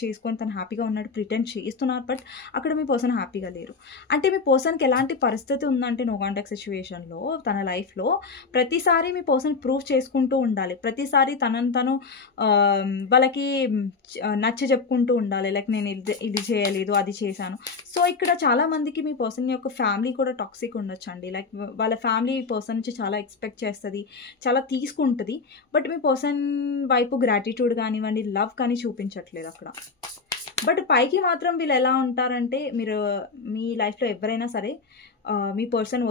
చేసుకొని తను హ్యాపీగా ఉన్నట్టు ప్రిటెండ్ చేస్తున్నారు. బట్ అక్కడ మీ పర్సన్ హ్యాపీగా లేరు. అంటే మీ పర్సన్‌కి ఎలాంటి పరిస్థితి ఉందంటే నో కాంటాక్ట్ సిట్యుయేషన్‌లో తన లైఫ్‌లో ప్రతిసారి మీ పర్సన్ ప్రూవ్ చేసుకుంటూ ఉండాలి. ప్రతిసారి తనని తను వాళ్ళకి నచ్చజెప్పుకుంటూ ఉండాలి. లైక్ నేను ఇది చేయలేదు, అది చేశాను. సో, ఇక్కడ చాలామందికి మీ పర్సన్ యొక్క ఫ్యామిలీ కూడా టాక్సిక్ ఉండొచ్చండి. లైక్ వాళ్ళ ఫ్యామిలీ పర్సన్ నుంచి చాలా ఎక్స్‌పెక్ట్ చేస్తది. చాలా తీసుకుంటది. బట్ మీ పర్సన్ వైపు గ్రాటిట్యూడ్ కానివ్వండి, లవ్ కానీ చూపించట్లేదు అక్కడ. బట్ పైకి మాత్రం వీళ్ళు ఎలా ఉంటారంటే మీరు మీ లైఫ్‌లో ఎవరైనా సరే మీ పర్సన్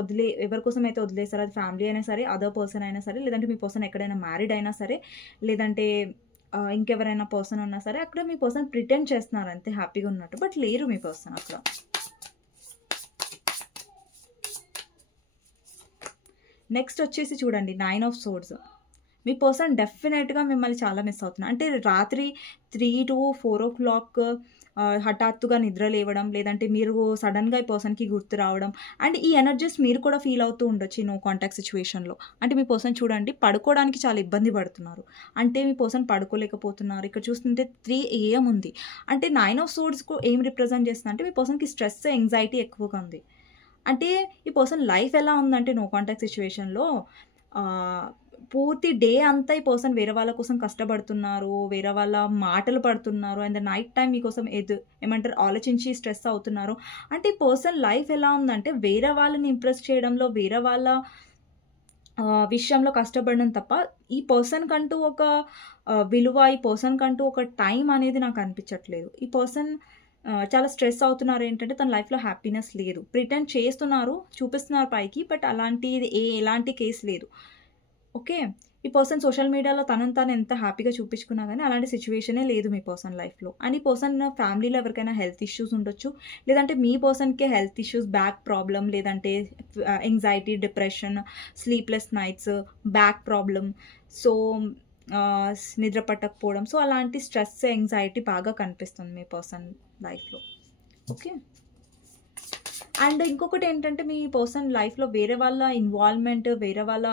ఎవరి కోసం అయితే వదిలేసారో అది ఫ్యామిలీ అయినా సరే, అదర్ పర్సన్ అయినా సరే, లేదంటే మీ పర్సన్ ఎక్కడైనా మ్యారీడ్ అయినా సరే, లేదంటే ఇంకెవరైనా పర్సన్ ఉన్నా సరే అక్కడ మీ పర్సన్ ప్రిటెండ్ చేస్తున్నారు అంతే హ్యాపీగా ఉన్నట్టు. బట్ లేరు మీ పర్సన్ అక్కడ. నెక్స్ట్ వచ్చేసి చూడండి 9 ఆఫ్ సోర్డ్స్. మీ పర్సన్ డెఫినెట్‌గా మిమ్మల్ని చాలా మిస్ అవుతున్నారు. అంటే రాత్రి 3 to 4 హఠాత్తుగా నిద్ర లేవడం, లేదంటే మీరు సడన్‌గా ఈ పర్సన్‌కి గుర్తు రావడం అండ్ ఈ ఎనర్జీస్ మీరు కూడా ఫీల్ అవుతూ ఉండొచ్చు ఈ నో కాంటాక్ట్ సిట్యుయేషన్‌లో. అంటే మీ పర్సన్ చూడండి పడుకోవడానికి చాలా ఇబ్బంది పడుతున్నారు. అంటే మీ పర్సన్ పడుకోలేకపోతున్నారు. ఇక్కడ చూస్తుంటే 3 AM ఉంది. అంటే 9 ఆఫ్ సోర్డ్స్‌కు ఏం రిప్రజెంట్ చేస్తుందంటే మీ పర్సన్‌కి స్ట్రెస్, యాంగ్జైటీ ఎక్కువగా ఉంది. అంటే ఈ పర్సన్ లైఫ్ ఎలా ఉందంటే నో కాంటాక్ట్ సిట్యుయేషన్‌లో పూర్తి డే అంతా ఈ పర్సన్ వేరే వాళ్ళ కోసం కష్టపడుతున్నారు. వేరే వాళ్ళ మాటలు పడుతున్నారు. అండ్ నైట్ టైమ్ మీకోసం ఏమంటారు ఆలోచించి స్ట్రెస్ అవుతున్నారు. అంటే ఈ పర్సన్ లైఫ్ ఎలా ఉందంటే వేరే వాళ్ళని ఇంప్రెస్ చేయడంలో, వేరే వాళ్ళ విషయంలో కష్టపడడం తప్ప ఈ పర్సన్‌కంటూ ఒక విలువ, ఈ పర్సన్‌కంటూ ఒక టైం అనేది నాకు అనిపించట్లేదు. ఈ పర్సన్ చాలా స్ట్రెస్ అవుతున్నారు. ఏంటంటే తన లైఫ్‌లో హ్యాపీనెస్ లేదు. ప్రిటెండ్ చేస్తున్నారు, చూపిస్తున్నారు పైకి. బట్ అలాంటిది ఎలాంటి కేస్ లేదు. ఓకే. ఈ పర్సన్ సోషల్ మీడియాలో తనని తాను ఎంత హ్యాపీగా చూపించుకున్నా గానీ అలాంటి సిట్యుయేషనే లేదు మీ పర్సన్ లైఫ్‌లో. అండ్ ఈ పర్సన్ ఫ్యామిలీలో ఎవరికైనా హెల్త్ ఇష్యూస్ ఉండొచ్చు. లేదంటే మీ పర్సన్‌కే హెల్త్ ఇష్యూస్, బ్యాక్ ప్రాబ్లమ్, లేదంటే anxiety, depression, sleepless nights, back problem. So, నిద్ర పట్టకపోవడం. సో, అలాంటి స్ట్రెస్, యాంగ్జైటీ బాగా కనిపిస్తుంది మీ పర్సన్ లైఫ్‌లో. ఓకే. అండ్ ఇంకొకటి ఏంటంటే మీ పర్సన్ లైఫ్‌లో వేరే వాళ్ళ ఇన్వాల్వ్‌మెంట్, వేరే వాళ్ళ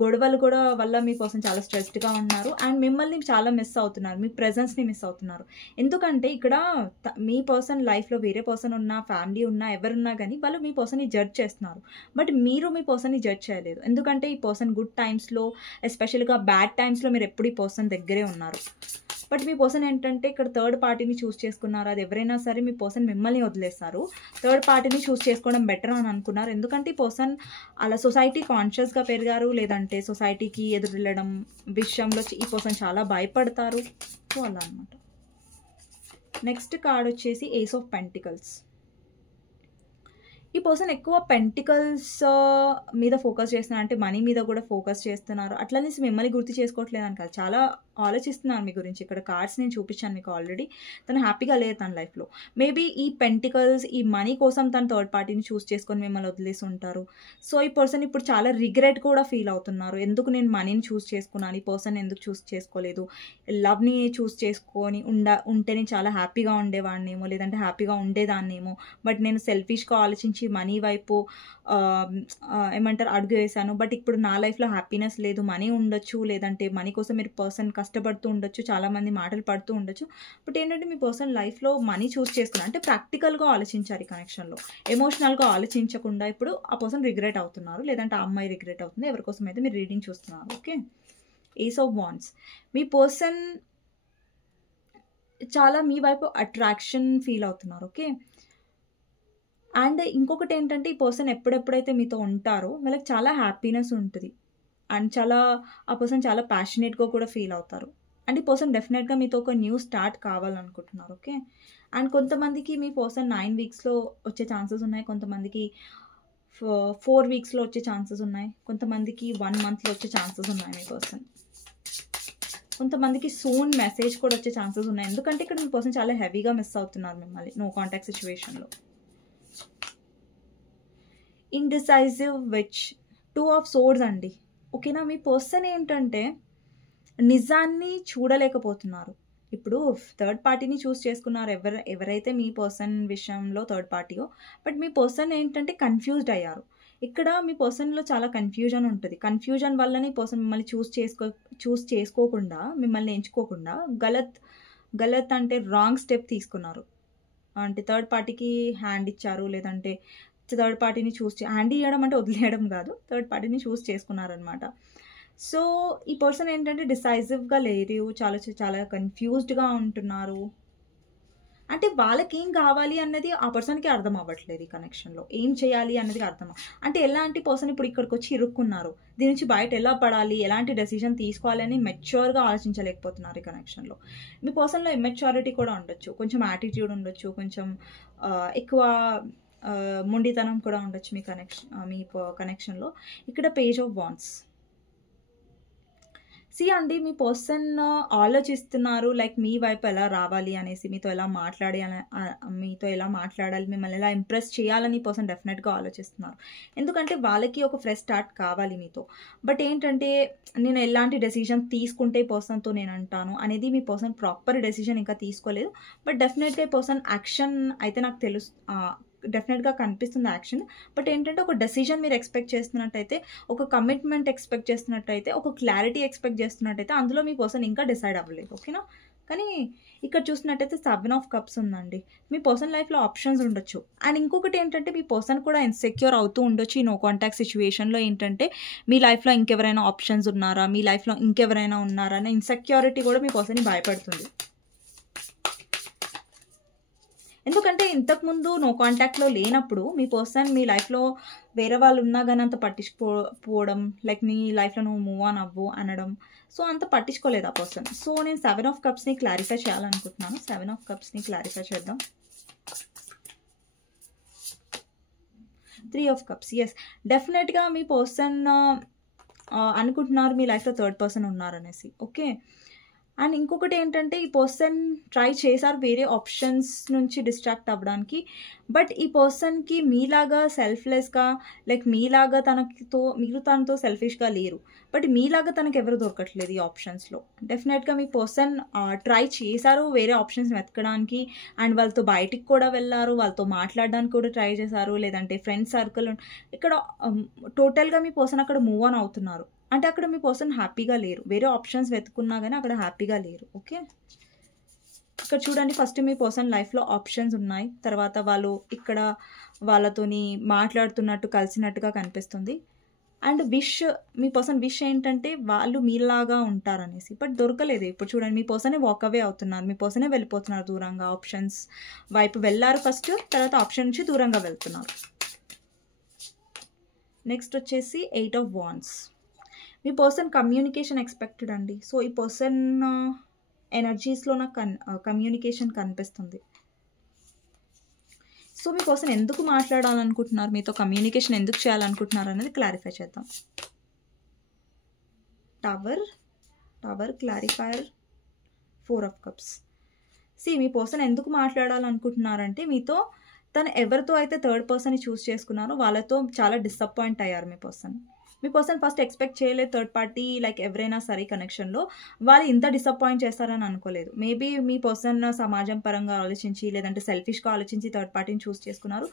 గొడవలు కూడా వల్ల మీ పర్సన్ చాలా స్ట్రెస్డ్‌గా ఉన్నారు. అండ్ మిమ్మల్ని చాలా మిస్ అవుతున్నారు. మీ ప్రెజెన్స్‌ని మిస్ అవుతున్నారు. ఎందుకంటే ఇక్కడ మీ పర్సన్ లైఫ్‌లో వేరే పర్సన్ ఉన్నా, ఫ్యామిలీ ఉన్నా, ఎవరున్నా గానీ వాళ్ళు మీ పర్సన్‌ని జడ్జ్ చేస్తున్నారు. బట్ మీరు మీ పర్సన్‌ని జడ్జ్ చేయలేదు. ఎందుకంటే ఈ పర్సన్ గుడ్ టైమ్స్‌లో ఎస్పెషల్‌గా బ్యాడ్ టైమ్స్‌లో మీరు ఎప్పుడు ఈ పర్సన్ దగ్గరే ఉన్నారు. బట్ మీ పర్సన్ ఏంటంటే ఇక్కడ థర్డ్ పార్టీని చూస్ చేసుకున్నారు. అది ఎవరైనా సరే మీ పర్సన్ మిమ్మల్ని వదిలేస్తారు. థర్డ్ పార్టీని చూస్ చేసుకోవడం బెటర్ అని అనుకున్నారు. ఎందుకంటే ఈ పర్సన్ అలా సొసైటీ కాన్షియస్‌గా పెరిగారు. లేదంటే సొసైటీకి ఎదురెళ్ళడం విషయంలో ఈ పర్సన్ చాలా భయపడతారు. సో, అలా అనమాట. నెక్స్ట్ కార్డ్ వచ్చేసి ఏస్ ఆఫ్ పెంటికల్స్. ఈ పర్సన్ ఎక్కువ పెంటికల్స్ మీద ఫోకస్ చేస్తున్నారు. అంటే మనీ మీద కూడా ఫోకస్ చేస్తున్నారు. అట్లనేసి మిమ్మల్ని గుర్తు చేసుకోవట్లేదని కాదు. చాలా ఆలోచిస్తున్నారు మీ గురించి. ఇక్కడ కార్డ్స్ నేను చూపించాను మీకు ఆల్రెడీ. తను హ్యాపీగా లేదు తన లైఫ్‌లో. మేబీ ఈ పెంటికల్స్, ఈ మనీ కోసం తను థర్డ్ పార్టీని చూస్ చేసుకొని మిమ్మల్ని వదిలేసి ఉంటారు. సో, ఈ పర్సన్ ఇప్పుడు చాలా రిగ్రెట్ కూడా ఫీల్ అవుతున్నారు. ఎందుకు నేను మనీని చూస్ చేసుకున్నాను, ఈ పర్సన్ ఎందుకు చూస్ చేసుకోలేదు, లవ్‌ని చూస్ చేసుకొని ఉంటే నేను చాలా హ్యాపీగా ఉండేవాడినేమో, లేదంటే హ్యాపీగా ఉండేదాన్నేమో. బట్ నేను సెల్ఫిష్‌గా ఆలోచించి మనీ వైపు ఏమంటారు అడుగు వేశాను. బట్ ఇప్పుడు నా లైఫ్‌లో హ్యాపీనెస్ లేదు. మనీ ఉండొచ్చు, లేదంటే మనీ కోసం మీరు పర్సన్ కష్టపడుతూ ఉండొచ్చు, చాలామంది మాటలు పడుతూ ఉండొచ్చు. బట్ ఏంటంటే మీ పర్సన్ లైఫ్‌లో మనీ చూస్ చేసుకున్నారు. అంటే ప్రాక్టికల్‌గా ఆలోచించారు ఈ కనెక్షన్‌లో. ఎమోషనల్‌గా ఆలోచించకుండా ఇప్పుడు ఆ పర్సన్ రిగ్రెట్ అవుతున్నారు. లేదంటే ఆ అమ్మాయి రిగ్రెట్ అవుతుంది. ఎవరి కోసం అయితే మీరు రీడింగ్ చూస్తున్నారు. ఓకే. Ace of wands. మీ పర్సన్ చాలా మీ వైపు అట్రాక్షన్ ఫీల్ అవుతున్నారు. ఓకే. అండ్ ఇంకొకటి ఏంటంటే ఈ పర్సన్ ఎప్పుడెప్పుడైతే మీతో ఉంటారో వాళ్ళకి చాలా హ్యాపీనెస్ ఉంటుంది. అండ్ ఆ పర్సన్ చాలా ప్యాషనేట్‌గా కూడా ఫీల్ అవుతారు. అండ్ ఈ పర్సన్ డెఫినెట్‌గా మీతో ఒక న్యూ స్టార్ట్ కావాలనుకుంటున్నారు. ఓకే. అండ్ కొంతమందికి మీ పర్సన్ 9 వీక్స్‌లో వచ్చే ఛాన్సెస్ ఉన్నాయి. కొంతమందికి 4 వీక్స్‌లో వచ్చే ఛాన్సెస్ ఉన్నాయి. కొంతమందికి 1 మంత్‌లో వచ్చే ఛాన్సెస్ ఉన్నాయి మీ పర్సన్. కొంతమందికి సూన్ మెసేజ్ కూడా వచ్చే ఛాన్సెస్ ఉన్నాయి. ఎందుకంటే ఇక్కడ మీ పర్సన్ చాలా హెవీగా మిస్ అవుతున్నారు మిమ్మల్ని నో కాంటాక్ట్ సిట్యుయేషన్‌లో. ఇండిసైజివ్ విచ్, 2 ఆఫ్ సోర్డ్స్ అండి. ఓకేనా, మీ పర్సన్ ఏంటంటే నిజాన్ని చూడలేకపోతున్నారు. ఇప్పుడు థర్డ్ పార్టీని చూస్ చేసుకున్నారు ఎవరైతే మీ పర్సన్ విషయంలో థర్డ్ పార్టీయో, బట్ మీ పర్సన్ ఏంటంటే కన్ఫ్యూజ్డ్ అయ్యారు. ఇక్కడ మీ పర్సన్లో చాలా కన్ఫ్యూజన్ ఉంటుంది. కన్ఫ్యూజన్ వల్లనే ఈ పర్సన్ మిమ్మల్ని చూస్ చేసుకోకుండా, మిమ్మల్ని ఎంచుకోకుండా గలత్ అంటే రాంగ్ స్టెప్ తీసుకున్నారు. అంటే థర్డ్ పార్టీకి హ్యాండ్ ఇచ్చారు, లేదంటే థర్డ్ పార్టీని హ్యాండ్ ఇవ్వడం అంటే వదిలేయడం కాదు, థర్డ్ పార్టీని చూస్ చేసుకున్నారనమాట. సో ఈ పర్సన్ ఏంటంటే డిసైజివ్గా లేరు, చాలా కన్ఫ్యూజ్డ్గా ఉంటున్నారు. అంటే వాళ్ళకి ఏం కావాలి అన్నది ఆ పర్సన్కి అర్థం అవ్వట్లేదు. ఈ కనెక్షన్లో ఏం చేయాలి అన్నది అంటే ఎలాంటి పర్సన్ ఇప్పుడు ఇక్కడికి వచ్చి ఇరుక్కున్నారు, దీని నుంచి బయట ఎలా పడాలి, ఎలాంటి డెసిషన్ తీసుకోవాలి అని మెచ్యూర్గా ఆలోచించలేకపోతున్నారు ఈ కనెక్షన్లో. మీ పర్సన్లో ఇమ్మెచ్యూరిటీ కూడా ఉండొచ్చు, కొంచెం యాటిట్యూడ్ ఉండొచ్చు, కొంచెం ఎక్కువ మొండితనం కూడా ఉండొచ్చు మీ కనెక్షన్లో. ఇక్కడ పేజ్ ఆఫ్ వాండ్స్. అండి, మీ పర్సన్ ఆలోచిస్తున్నారు లైక్ మీ వైపు ఎలా రావాలి అనేసి, మీతో ఎలా మాట్లాడాలి, మిమ్మల్ని ఎలా ఇంప్రెస్ చేయాలని పర్సన్ డెఫినెట్గా ఆలోచిస్తున్నారు. ఎందుకంటే వాళ్ళకి ఒక ఫ్రెష్ స్టార్ట్ కావాలి మీతో. బట్ ఏంటంటే నేను ఎలాంటి డెసిషన్ తీసుకుంటే పర్సన్తో నేను అంటాను అనేది మీ పర్సన్ ప్రాపర్ డెసిషన్ ఇంకా తీసుకోలేదు. బట్ డెఫినెట్గా పర్సన్ యాక్షన్ అయితే నాకు డెఫినెట్గా కనిపిస్తుంది యాక్షన్. బట్ ఏంటంటే ఒక డెసిషన్ మీరు ఎక్స్పెక్ట్ చేస్తున్నట్టయితే, ఒక కమిట్మెంట్ ఎక్స్పెక్ట్ చేస్తున్నట్టయితే, ఒక క్లారిటీ ఎక్స్పెక్ట్ చేస్తున్నట్టయితే అందులో మీ పర్సన్ ఇంకా డిసైడ్ అవ్వలేదు. ఓకేనా, కానీ ఇక్కడ చూసినట్టయితే 7 ఆఫ్ కప్స్ ఉందండి. మీ పర్సన్ లైఫ్లో ఆప్షన్స్ ఉండొచ్చు. అండ్ ఇంకొకటి ఏంటంటే మీ పర్సన్ కూడా ఇన్సెక్యూర్ అవుతూ ఉండొచ్చు ఈ నో కాంటాక్ట్ సిచ్యువేషన్లో. ఏంటంటే మీ లైఫ్లో ఇంకెవరైనా ఆప్షన్స్ ఉన్నారా, మీ లైఫ్లో ఇంకెవరైనా ఉన్నారా అనే ఇన్సెక్యూరిటీ కూడా మీ పర్సన్ని భయపడుతుంది. ఎందుకంటే ఇంతకుముందు నో కాంటాక్ట్లో లేనప్పుడు మీ పర్సన్ మీ లైఫ్లో వేరే వాళ్ళు ఉన్నా కానీ అంత పట్టించుకోవడం, లైక్ నీ లైఫ్లో నువ్వు మూవ్ ఆన్ అవ్వు అనడం, సో అంత పట్టించుకోలేదు ఆ పర్సన్. సో నేను 7 ఆఫ్ కప్స్ని క్లారిఫై చేయాలనుకుంటున్నాను. 7 ఆఫ్ కప్స్ని క్లారిఫై చేద్దాం. 3 ఆఫ్ కప్స్. ఎస్, డెఫినెట్గా మీ పర్సన్ అనుకుంటున్నారు మీ లైఫ్లో థర్డ్ పర్సన్ ఉన్నారనేసి. ఓకే, అండ్ ఇంకొకటి ఏంటంటే ఈ పర్సన్ ట్రై చేశారు వేరే ఆప్షన్స్ నుంచి డిస్ట్రాక్ట్ అవ్వడానికి. బట్ ఈ పర్సన్కి మీలాగా సెల్ఫ్లెస్గా, లైక్ మీలాగా మీరు తనతో సెల్ఫిష్గా లేరు. బట్ మీలాగా తనకు ఎవరు దొరకట్లేదు ఈ ఆప్షన్స్లో. డెఫినెట్గా మీ పర్సన్ ట్రై చేశారు వేరే ఆప్షన్స్ వెతకడానికి, అండ్ వాళ్ళతో బయటికి కూడా వెళ్ళారు, వాళ్ళతో మాట్లాడడానికి కూడా ట్రై చేశారు, లేదంటే ఫ్రెండ్స్ సర్కిల్. ఇక్కడ టోటల్గా మీ పర్సన్ అక్కడ మూవ్ ఆన్ అవుతున్నారు. అంటే అక్కడ మీ పర్సన్ హ్యాపీగా లేరు, వేరే ఆప్షన్స్ వెతుకున్నా కానీ అక్కడ హ్యాపీగా లేరు. ఓకే, ఇక్కడ చూడండి, ఫస్ట్ మీ పర్సన్ లైఫ్లో ఆప్షన్స్ ఉన్నాయి, తర్వాత వాళ్ళు ఇక్కడ వాళ్ళతోని మాట్లాడుతున్నట్టు కలిసినట్టుగా కనిపిస్తుంది. అండ్ మీ పర్సన్ విష్ ఏంటంటే వాళ్ళు మీలాగా ఉంటారనేసి, బట్ దొరకలేదు. ఇప్పుడు చూడండి, మీ పర్సనే వాక్ అవే అవుతున్నారు, మీ పర్సనే వెళ్ళిపోతున్నారు దూరంగా. ఆప్షన్స్ వైపు వెళ్ళారు ఫస్ట్, తర్వాత ఆప్షన్ నుంచి దూరంగా వెళ్తున్నారు. నెక్స్ట్ వచ్చేసి 8 ఆఫ్ వాండ్స్. మీ పర్సన్ కమ్యూనికేషన్ ఎక్స్పెక్టెడ్ అండి. సో ఈ పర్సన్ ఎనర్జీస్లో నాకు కమ్యూనికేషన్ కనిపిస్తుంది. సో మీ పర్సన్ ఎందుకు మాట్లాడాలనుకుంటున్నారు, మీతో కమ్యూనికేషన్ ఎందుకు చేయాలనుకుంటున్నారు అనేది క్లారిఫై చేద్దాం. Tower clarifier, 4 of cups. Me person ఎందుకు మాట్లాడాలనుకుంటున్నారంటే మీతో తను ఎవరితో అయితే థర్డ్ పర్సన్ని చూస్ చేసుకున్నారో వాళ్ళతో చాలా డిసప్పాయింట్ అయ్యారు మీ పర్సన్ ఫస్ట్ ఎక్స్పెక్ట్ చేయలేదు థర్డ్ పార్టీ లైక్ ఎవరైనా సరే కనెక్షన్లో వాళ్ళు ఇంత డిసప్పాయింట్ చేస్తారని అనుకోలేదు. మేబీ మీ పర్సన్ సమాజం పరంగా ఆలోచించి లేదంటే సెల్ఫిష్గా ఆలోచించి థర్డ్ పార్టీని చూస్ చేసుకున్నారు.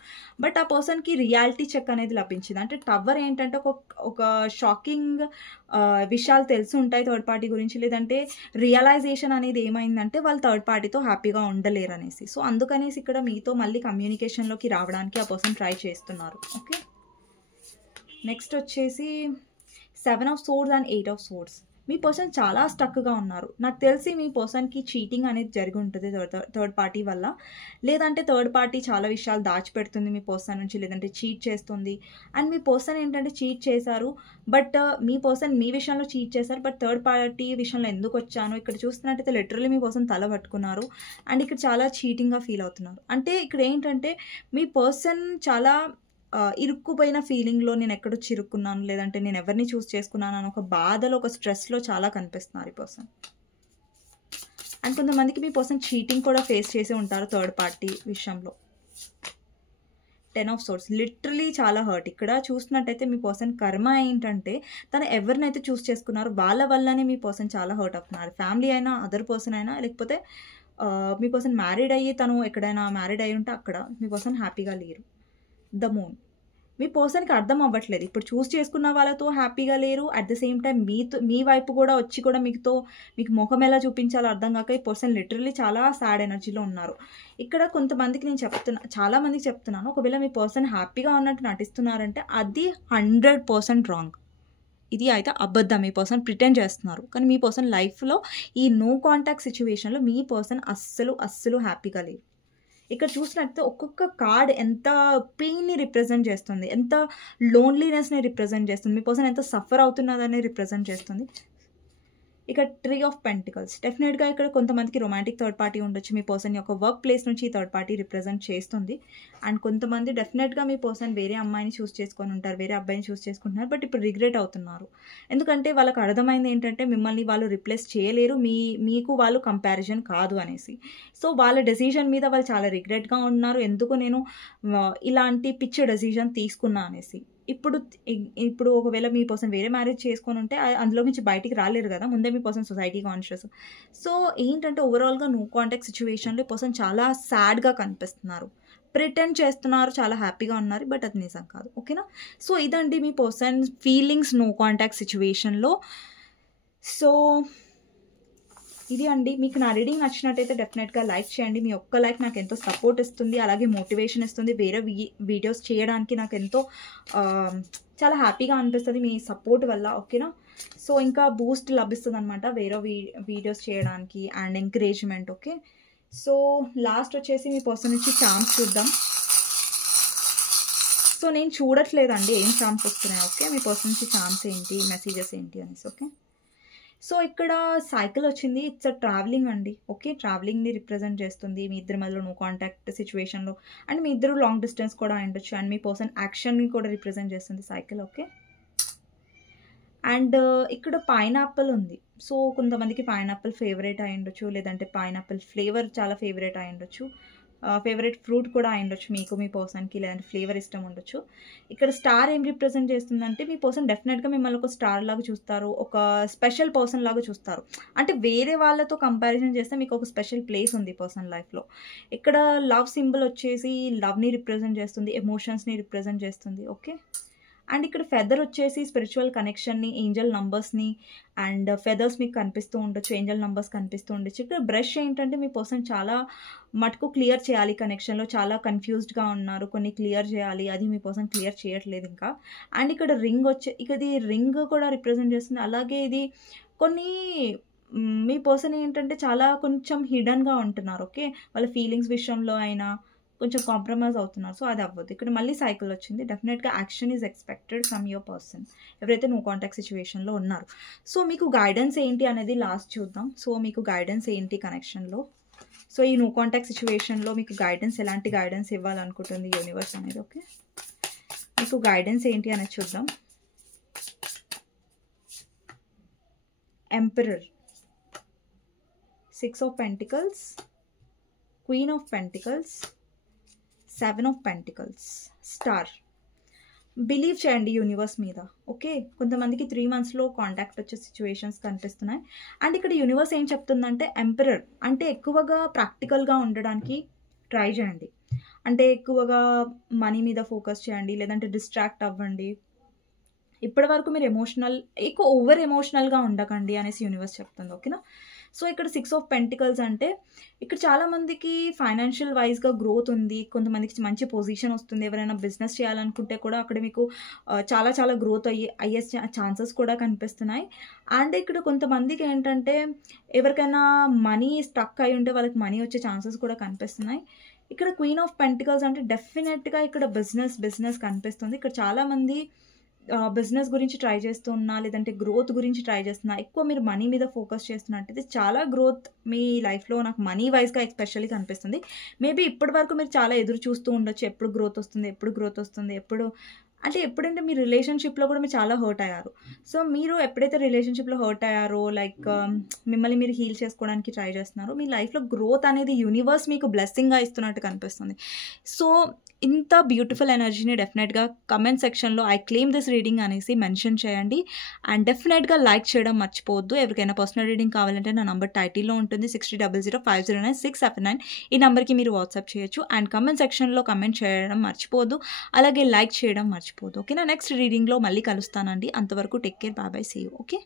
బట్ ఆ పర్సన్కి రియాలిటీ చెక్ అనేది లభించింది. అంటే టవర్ ఏంటంటే ఒక షాకింగ్ విషయాలు తెలిసి ఉంటాయి థర్డ్ పార్టీ గురించి, లేదంటే రియలైజేషన్ అనేది ఏమైందంటే వాళ్ళు థర్డ్ పార్టీతో హ్యాపీగా ఉండలేరు అనేసి. సో అందుకనేసి ఇక్కడ మీతో మళ్ళీ కమ్యూనికేషన్లోకి రావడానికి ఆ పర్సన్ ట్రై చేస్తున్నారు. ఓకే, నెక్స్ట్ వచ్చేసి 7 of swords and 8 of swords. Me person చాలా స్టక్గా ఉన్నారు. నాకు తెలిసి మీ పర్సన్కి చీటింగ్ అనేది జరిగి ఉంటుంది థర్డ్ పార్టీ వల్ల, లేదంటే థర్డ్ పార్టీ చాలా విషయాలు దాచిపెడుతుంది మీ పర్సన్ నుంచి, లేదంటే చీట్ చేస్తుంది. అండ్ మీ పర్సన్ ఏంటంటే చీట్ చేశారు, బట్ మీ పర్సన్ మీ విషయంలో చీట్ చేశారు, బట్ థర్డ్ పార్టీ విషయంలో ఎందుకు వచ్చాను ఇక్కడ చూస్తున్నట్టయితే లిటరల్లీ మీ పర్సన్ తల పట్టుకున్నారు అండ్ ఇక్కడ చాలా చీటింగ్గా ఫీల్ అవుతున్నారు. అంటే ఇక్కడ ఏంటంటే మీ పర్సన్ చాలా ఇరుక్కుపోయిన ఫీలింగ్లో నేను ఎక్కడొచ్చి ఇరుక్కున్నాను, లేదంటే నేను ఎవరిని చూస్ చేసుకున్నాను అని ఒక బాధలో ఒక స్ట్రెస్లో చాలా కనిపిస్తున్నారు ఈ పర్సన్. అండ్ కొంతమందికి మీ పర్సన్ చీటింగ్ కూడా ఫేస్ చేసి ఉంటారు థర్డ్ పార్టీ విషయంలో. 10 ఆఫ్ సోర్స్ లిటరలీ చాలా హర్ట్. ఇక్కడ చూసినట్టయితే మీ పర్సన్ కర్మ ఏంటంటే తను ఎవరినైతే చూస్ చేసుకున్నారో వాళ్ళ వల్లనే మీ పర్సన్ చాలా హర్ట్ అవుతున్నారు. ఫ్యామిలీ అయినా, అదర్ పర్సన్ అయినా, లేకపోతే మీ పర్సన్ మ్యారీడ్ అయ్యి తను ఎక్కడైనా మ్యారీడ్ అయ్యి ఉంటే అక్కడ మీ పర్సన్ హ్యాపీగా లేరు. ద మూన్ మీ పర్సన్కి అర్థం అవ్వట్లేదు. ఇప్పుడు చూస్ చేసుకున్న వాళ్ళతో హ్యాపీగా లేరు. అట్ ద సేమ్ టైం మీ వైపు కూడా వచ్చి కూడా మీకు ముఖం ఎలా చూపించాలో అర్థం కాక ఈ పర్సన్ లిటరల్లీ చాలా సాడ్ ఎనర్జీలో ఉన్నారు. ఇక్కడ కొంతమందికి నేను చాలా మందికి చెప్తున్నాను, ఒకవేళ మీ పర్సన్ హ్యాపీగా ఉన్నట్టు నటిస్తున్నారంటే అది 100% రాంగ్. ఇది అయితే అబద్ధం. మీ పర్సన్ ప్రిటెండ్ చేస్తున్నారు. కానీ మీ పర్సన్ లైఫ్లో ఈ నో కాంటాక్ట్ సిచ్యువేషన్లో మీ పర్సన్ అస్సలు హ్యాపీగా లేరు. ఇక్కడ చూసినట్టు ఒక్కొక్క కార్డ్ ఎంత పెయిన్ని రిప్రజెంట్ చేస్తుంది, ఎంత లోన్లీనెస్ని రిప్రజెంట్ చేస్తుంది, మీ పర్సన్ ఎంత సఫర్ అవుతున్నదని రిప్రజెంట్ చేస్తుంది. ఇక ట్రీ ఆఫ్ పెంటికల్స్ డెఫినెట్గా ఇక్కడ కొంతమందికి రొమాంటిక్ థర్డ్ పార్టీ ఉండొచ్చు. మీ పర్సన్ యొక్క వర్క్ ప్లేస్ నుంచి ఈ థర్డ్ పార్టీ రిప్రజెంట్ చేస్తుంది. అండ్ కొంతమంది డెఫినెట్గా మీ పర్సన్ వేరే అమ్మాయిని చూస్ చేసుకొని ఉంటారు, వేరే అబ్బాయిని చూస్ చేసుకుంటున్నారు. బట్ ఇప్పుడు రిగ్రెట్ అవుతున్నారు. ఎందుకంటే వాళ్ళకి అర్థమైంది ఏంటంటే మిమ్మల్ని వాళ్ళు రిప్లేస్ చేయలేరు, మీకు వాళ్ళు కంపారిజన్ కాదు అనేసి. సో వాళ్ళ డెసిషన్ మీద వాళ్ళు చాలా రిగ్రెట్గా ఉన్నారు. ఎందుకు నేను ఇలాంటి పిచ్చి డెసిషన్ తీసుకున్నా అనేసి. ఇప్పుడు ఒకవేళ మీ పర్సన్ వేరే మ్యారేజ్ చేసుకొని ఉంటే అందులో నుంచి బయటికి రాలేరు కదా, ముందే మీ పర్సన్ సొసైటీ కాన్షియస్. సో ఏంటంటే ఓవరాల్గా నో కాంటాక్ట్ సిచ్యువేషన్లో ఈ పర్సన్ చాలా సాడ్గా కనిపిస్తున్నారు, ప్రిటెండ్ చేస్తున్నారు, చాలా హ్యాపీగా ఉన్నారు. బట్ అది నిజం కాదు. ఓకేనా? సో ఇదండి మీ పర్సన్ ఫీలింగ్స్ నో కాంటాక్ట్ సిచ్యువేషన్లో. సో ఇది అండి. మీకు నా రీడింగ్ నచ్చినట్టయితే డెఫినెట్గా లైక్ చేయండి. మీ ఒక్క లైక్ నాకు ఎంతో సపోర్ట్ ఇస్తుంది, అలాగే మోటివేషన్ ఇస్తుంది. వేరే వీడియోస్ చేయడానికి నాకు ఎంతో చాలా హ్యాపీగా అనిపిస్తుంది మీ సపోర్ట్ వల్ల. ఓకేనా? సో ఇంకా బూస్ట్ లభిస్తుంది అనమాట వేరే వీడియోస్ చేయడానికి and encouragement. Okay, so last వచ్చేసి మీ పర్సన్ నుంచి చార్మ్స్ చూద్దాం. సో నేను చూడట్లేదండి ఏం చార్మ్స్ వస్తున్నాయి. ఓకే, మీ పర్సన్ నుంచి చార్మ్స్ ఏంటి, మెసేజెస్ ఏంటి అనేసి. ఓకే, సో ఇక్కడ సైకిల్ వచ్చింది. ఇట్స్ అ ట్రావెలింగ్ అండి. ఓకే, ట్రావెలింగ్ని రిప్రజెంట్ చేస్తుంది మీ ఇద్దరి మధ్యలో నో కాంటాక్ట్ సిచ్యువేషన్లో. అండ్ మీ ఇద్దరు లాంగ్ డిస్టెన్స్ కూడా అయ్యుండొచ్చు. అండ్ మీ పర్సన్ యాక్షన్ని కూడా రిప్రజెంట్ చేస్తుంది సైకిల్. ఓకే, అండ్ ఇక్కడ పైనాపిల్ ఉంది. సో కొంతమందికి పైనాపిల్ ఫేవరెట్ అయ్యుండొచ్చు, లేదంటే పైనాపిల్ ఫ్లేవర్ చాలా ఫేవరెట్ అయ్యుండొచ్చు, ఫేవరెట్ ఫ్రూట్ కూడా అయ్యుండొచ్చు మీకు, మీ పర్సన్కి, లేదంటే ఫ్లేవర్ ఇష్టం ఉండొచ్చు. ఇక్కడ స్టార్ ఏం రిప్రజెంట్ చేస్తుందంటే మీ పర్సన్ డెఫినెట్గా మిమ్మల్ని ఒక స్టార్ లాగా చూస్తారు, ఒక స్పెషల్ పర్సన్ లాగా చూస్తారు. అంటే వేరే వాళ్ళతో కంపారిజన్ చేస్తే మీకు ఒక స్పెషల్ ప్లేస్ ఉంది పర్సన్ లైఫ్లో. ఇక్కడ లవ్ సింబల్ వచ్చేసి లవ్ని రిప్రజెంట్ చేస్తుంది, ఎమోషన్స్ని రిప్రజెంట్ చేస్తుంది. ఓకే, అండ్ ఇక్కడ ఫెదర్ వచ్చేసి స్పిరిచువల్ కనెక్షన్ని, ఏంజల్ నంబర్స్ని, అండ్ ఫెదర్స్ మీకు కనిపిస్తూ ఉండొచ్చు, ఏంజల్ నంబర్స్ కనిపిస్తూ ఉండొచ్చు. ఇక్కడ బ్రష్ ఏంటంటే మీ పర్సన్ చాలా మటుకు క్లియర్ చేయాలి కనెక్షన్లో, చాలా కన్ఫ్యూజ్డ్గా ఉన్నారు, కొన్ని క్లియర్ చేయాలి, అది మీ పర్సన్ క్లియర్ చేయట్లేదు ఇంకా. అండ్ ఇక్కడ ఇది రింగ్ కూడా రిప్రజెంట్ చేస్తుంది. అలాగే ఇది మీ పర్సన్ ఏంటంటే చాలా కొంచెం హిడన్గా ఉంటున్నారు. ఓకే, వాళ్ళ ఫీలింగ్స్ విషయంలో అయినా కొంచెం కాంప్రమైజ్ అవుతున్నారు. సో అది అవ్వదు. ఇక్కడ మళ్ళీ సైకిల్ వచ్చింది. డెఫినెట్గా action is expected from your person ఎవరైతే నో కాంటాక్ట్ సిచ్యువేషన్లో ఉన్నారు. సో మీకు గైడెన్స్ ఏంటి అనేది లాస్ట్ చూద్దాం. సో మీకు గైడెన్స్ ఏంటి కనెక్షన్లో, సో ఈ నో కాంటాక్ట్ సిచ్యువేషన్లో మీకు గైడెన్స్, ఎలాంటి గైడెన్స్ ఇవ్వాలనుకుంటుంది యూనివర్స్ అనేది. ఓకే, మీకు గైడెన్స్ ఏంటి అనేది చూద్దాం. Emperor, 6 of pentacles, queen of pentacles, 7 of pentacles, star. Believe చేయండి యూనివర్స్ మీద. ఓకే, కొంతమందికి 3 monthsలో కాంటాక్ట్ వచ్చే సిచ్యువేషన్స్ కనిపిస్తున్నాయి. అండ్ ఇక్కడ యూనివర్స్ ఏం చెప్తుందంటే ఎంపరర్ అంటే ఎక్కువగా ప్రాక్టికల్గా ఉండడానికి ట్రై చేయండి. అంటే ఎక్కువగా మనీ మీద ఫోకస్ చేయండి, లేదంటే డిస్ట్రాక్ట్ అవ్వండి. ఇప్పటి వరకు మీరు ఎక్కువ ఓవర్ ఎమోషనల్గా ఉండకండి అనేసి యూనివర్స్ చెప్తుంది. ఓకేనా? సో ఇక్కడ 6 ఆఫ్ పెంటికల్స్ అంటే ఇక్కడ చాలామందికి ఫైనాన్షియల్ వైజ్గా గ్రోత్ ఉంది, కొంతమందికి మంచి పొజిషన్ వస్తుంది. ఎవరైనా బిజినెస్ చేయాలనుకుంటే కూడా అక్కడ మీకు చాలా గ్రోత్ అయ్యే ఛాన్సెస్ కూడా కనిపిస్తున్నాయి. అండ్ ఇక్కడ కొంతమందికి ఏంటంటే ఎవరికైనా మనీ స్టక్ అయి ఉంటే వాళ్ళకి మనీ వచ్చే ఛాన్సెస్ కూడా కనిపిస్తున్నాయి. ఇక్కడ క్వీన్ ఆఫ్ పెంటికల్స్ అంటే డెఫినెట్గా ఇక్కడ బిజినెస్ కనిపిస్తుంది. ఇక్కడ చాలామంది బిజినెస్ గురించి ట్రై చేస్తున్నా, లేదంటే గ్రోత్ గురించి ట్రై చేస్తున్నా, ఎక్కువ మీరు మనీ మీద ఫోకస్ చేస్తున్నట్టయితే చాలా గ్రోత్ మీ లైఫ్లో నాకు మనీ వైజ్గా ఎస్పెషల్లీ కనిపిస్తుంది. మేబీ ఇప్పటి వరకు మీరు చాలా ఎదురు చూస్తూ ఉండొచ్చు, ఎప్పుడు గ్రోత్ వస్తుంది, ఎప్పుడంటే మీ రిలేషన్షిప్లో కూడా మీరు చాలా హర్ట్ అయ్యారు. సో మీరు ఎప్పుడైతే రిలేషన్షిప్లో హర్ట్ అయ్యారో, లైక్ మిమ్మల్ని మీరు హీల్ చేసుకోవడానికి ట్రై చేస్తున్నారో, మీ లైఫ్లో గ్రోత్ అనేది యూనివర్స్ మీకు బ్లెస్సింగ్గా ఇస్తున్నట్టు కనిపిస్తుంది. సో ఇంత బ్యూటిఫుల్ ఎనర్జీని డెఫినెట్గా కమెంట్ సెక్షన్లో ఐ క్లెయిమ్ దిస్ రీడింగ్ అనేసి మెన్షన్ చేయండి. అండ్ డెఫినెట్గా లైక్ చేయడం మర్చిపోవద్దు. ఎవరికైనా పర్సనల్ రీడింగ్ కావాలంటే నా నంబర్ టైటిల్లో ఉంటుంది 6000509679. ఈ నెంబర్కి మీరు వాట్సాప్ చేయొచ్చు. అండ్ కమెంట్ సెక్షన్లో కమెంట్ చేయడం మర్చిపోవద్దు, అలాగే లైక్ చేయడం మర్చిపోవద్దు. ఓకేనా? నెక్స్ట్ రీడింగ్లో మళ్ళీ కలుస్తానండి. అంతవరకు take care, bye bye, see you. Okay.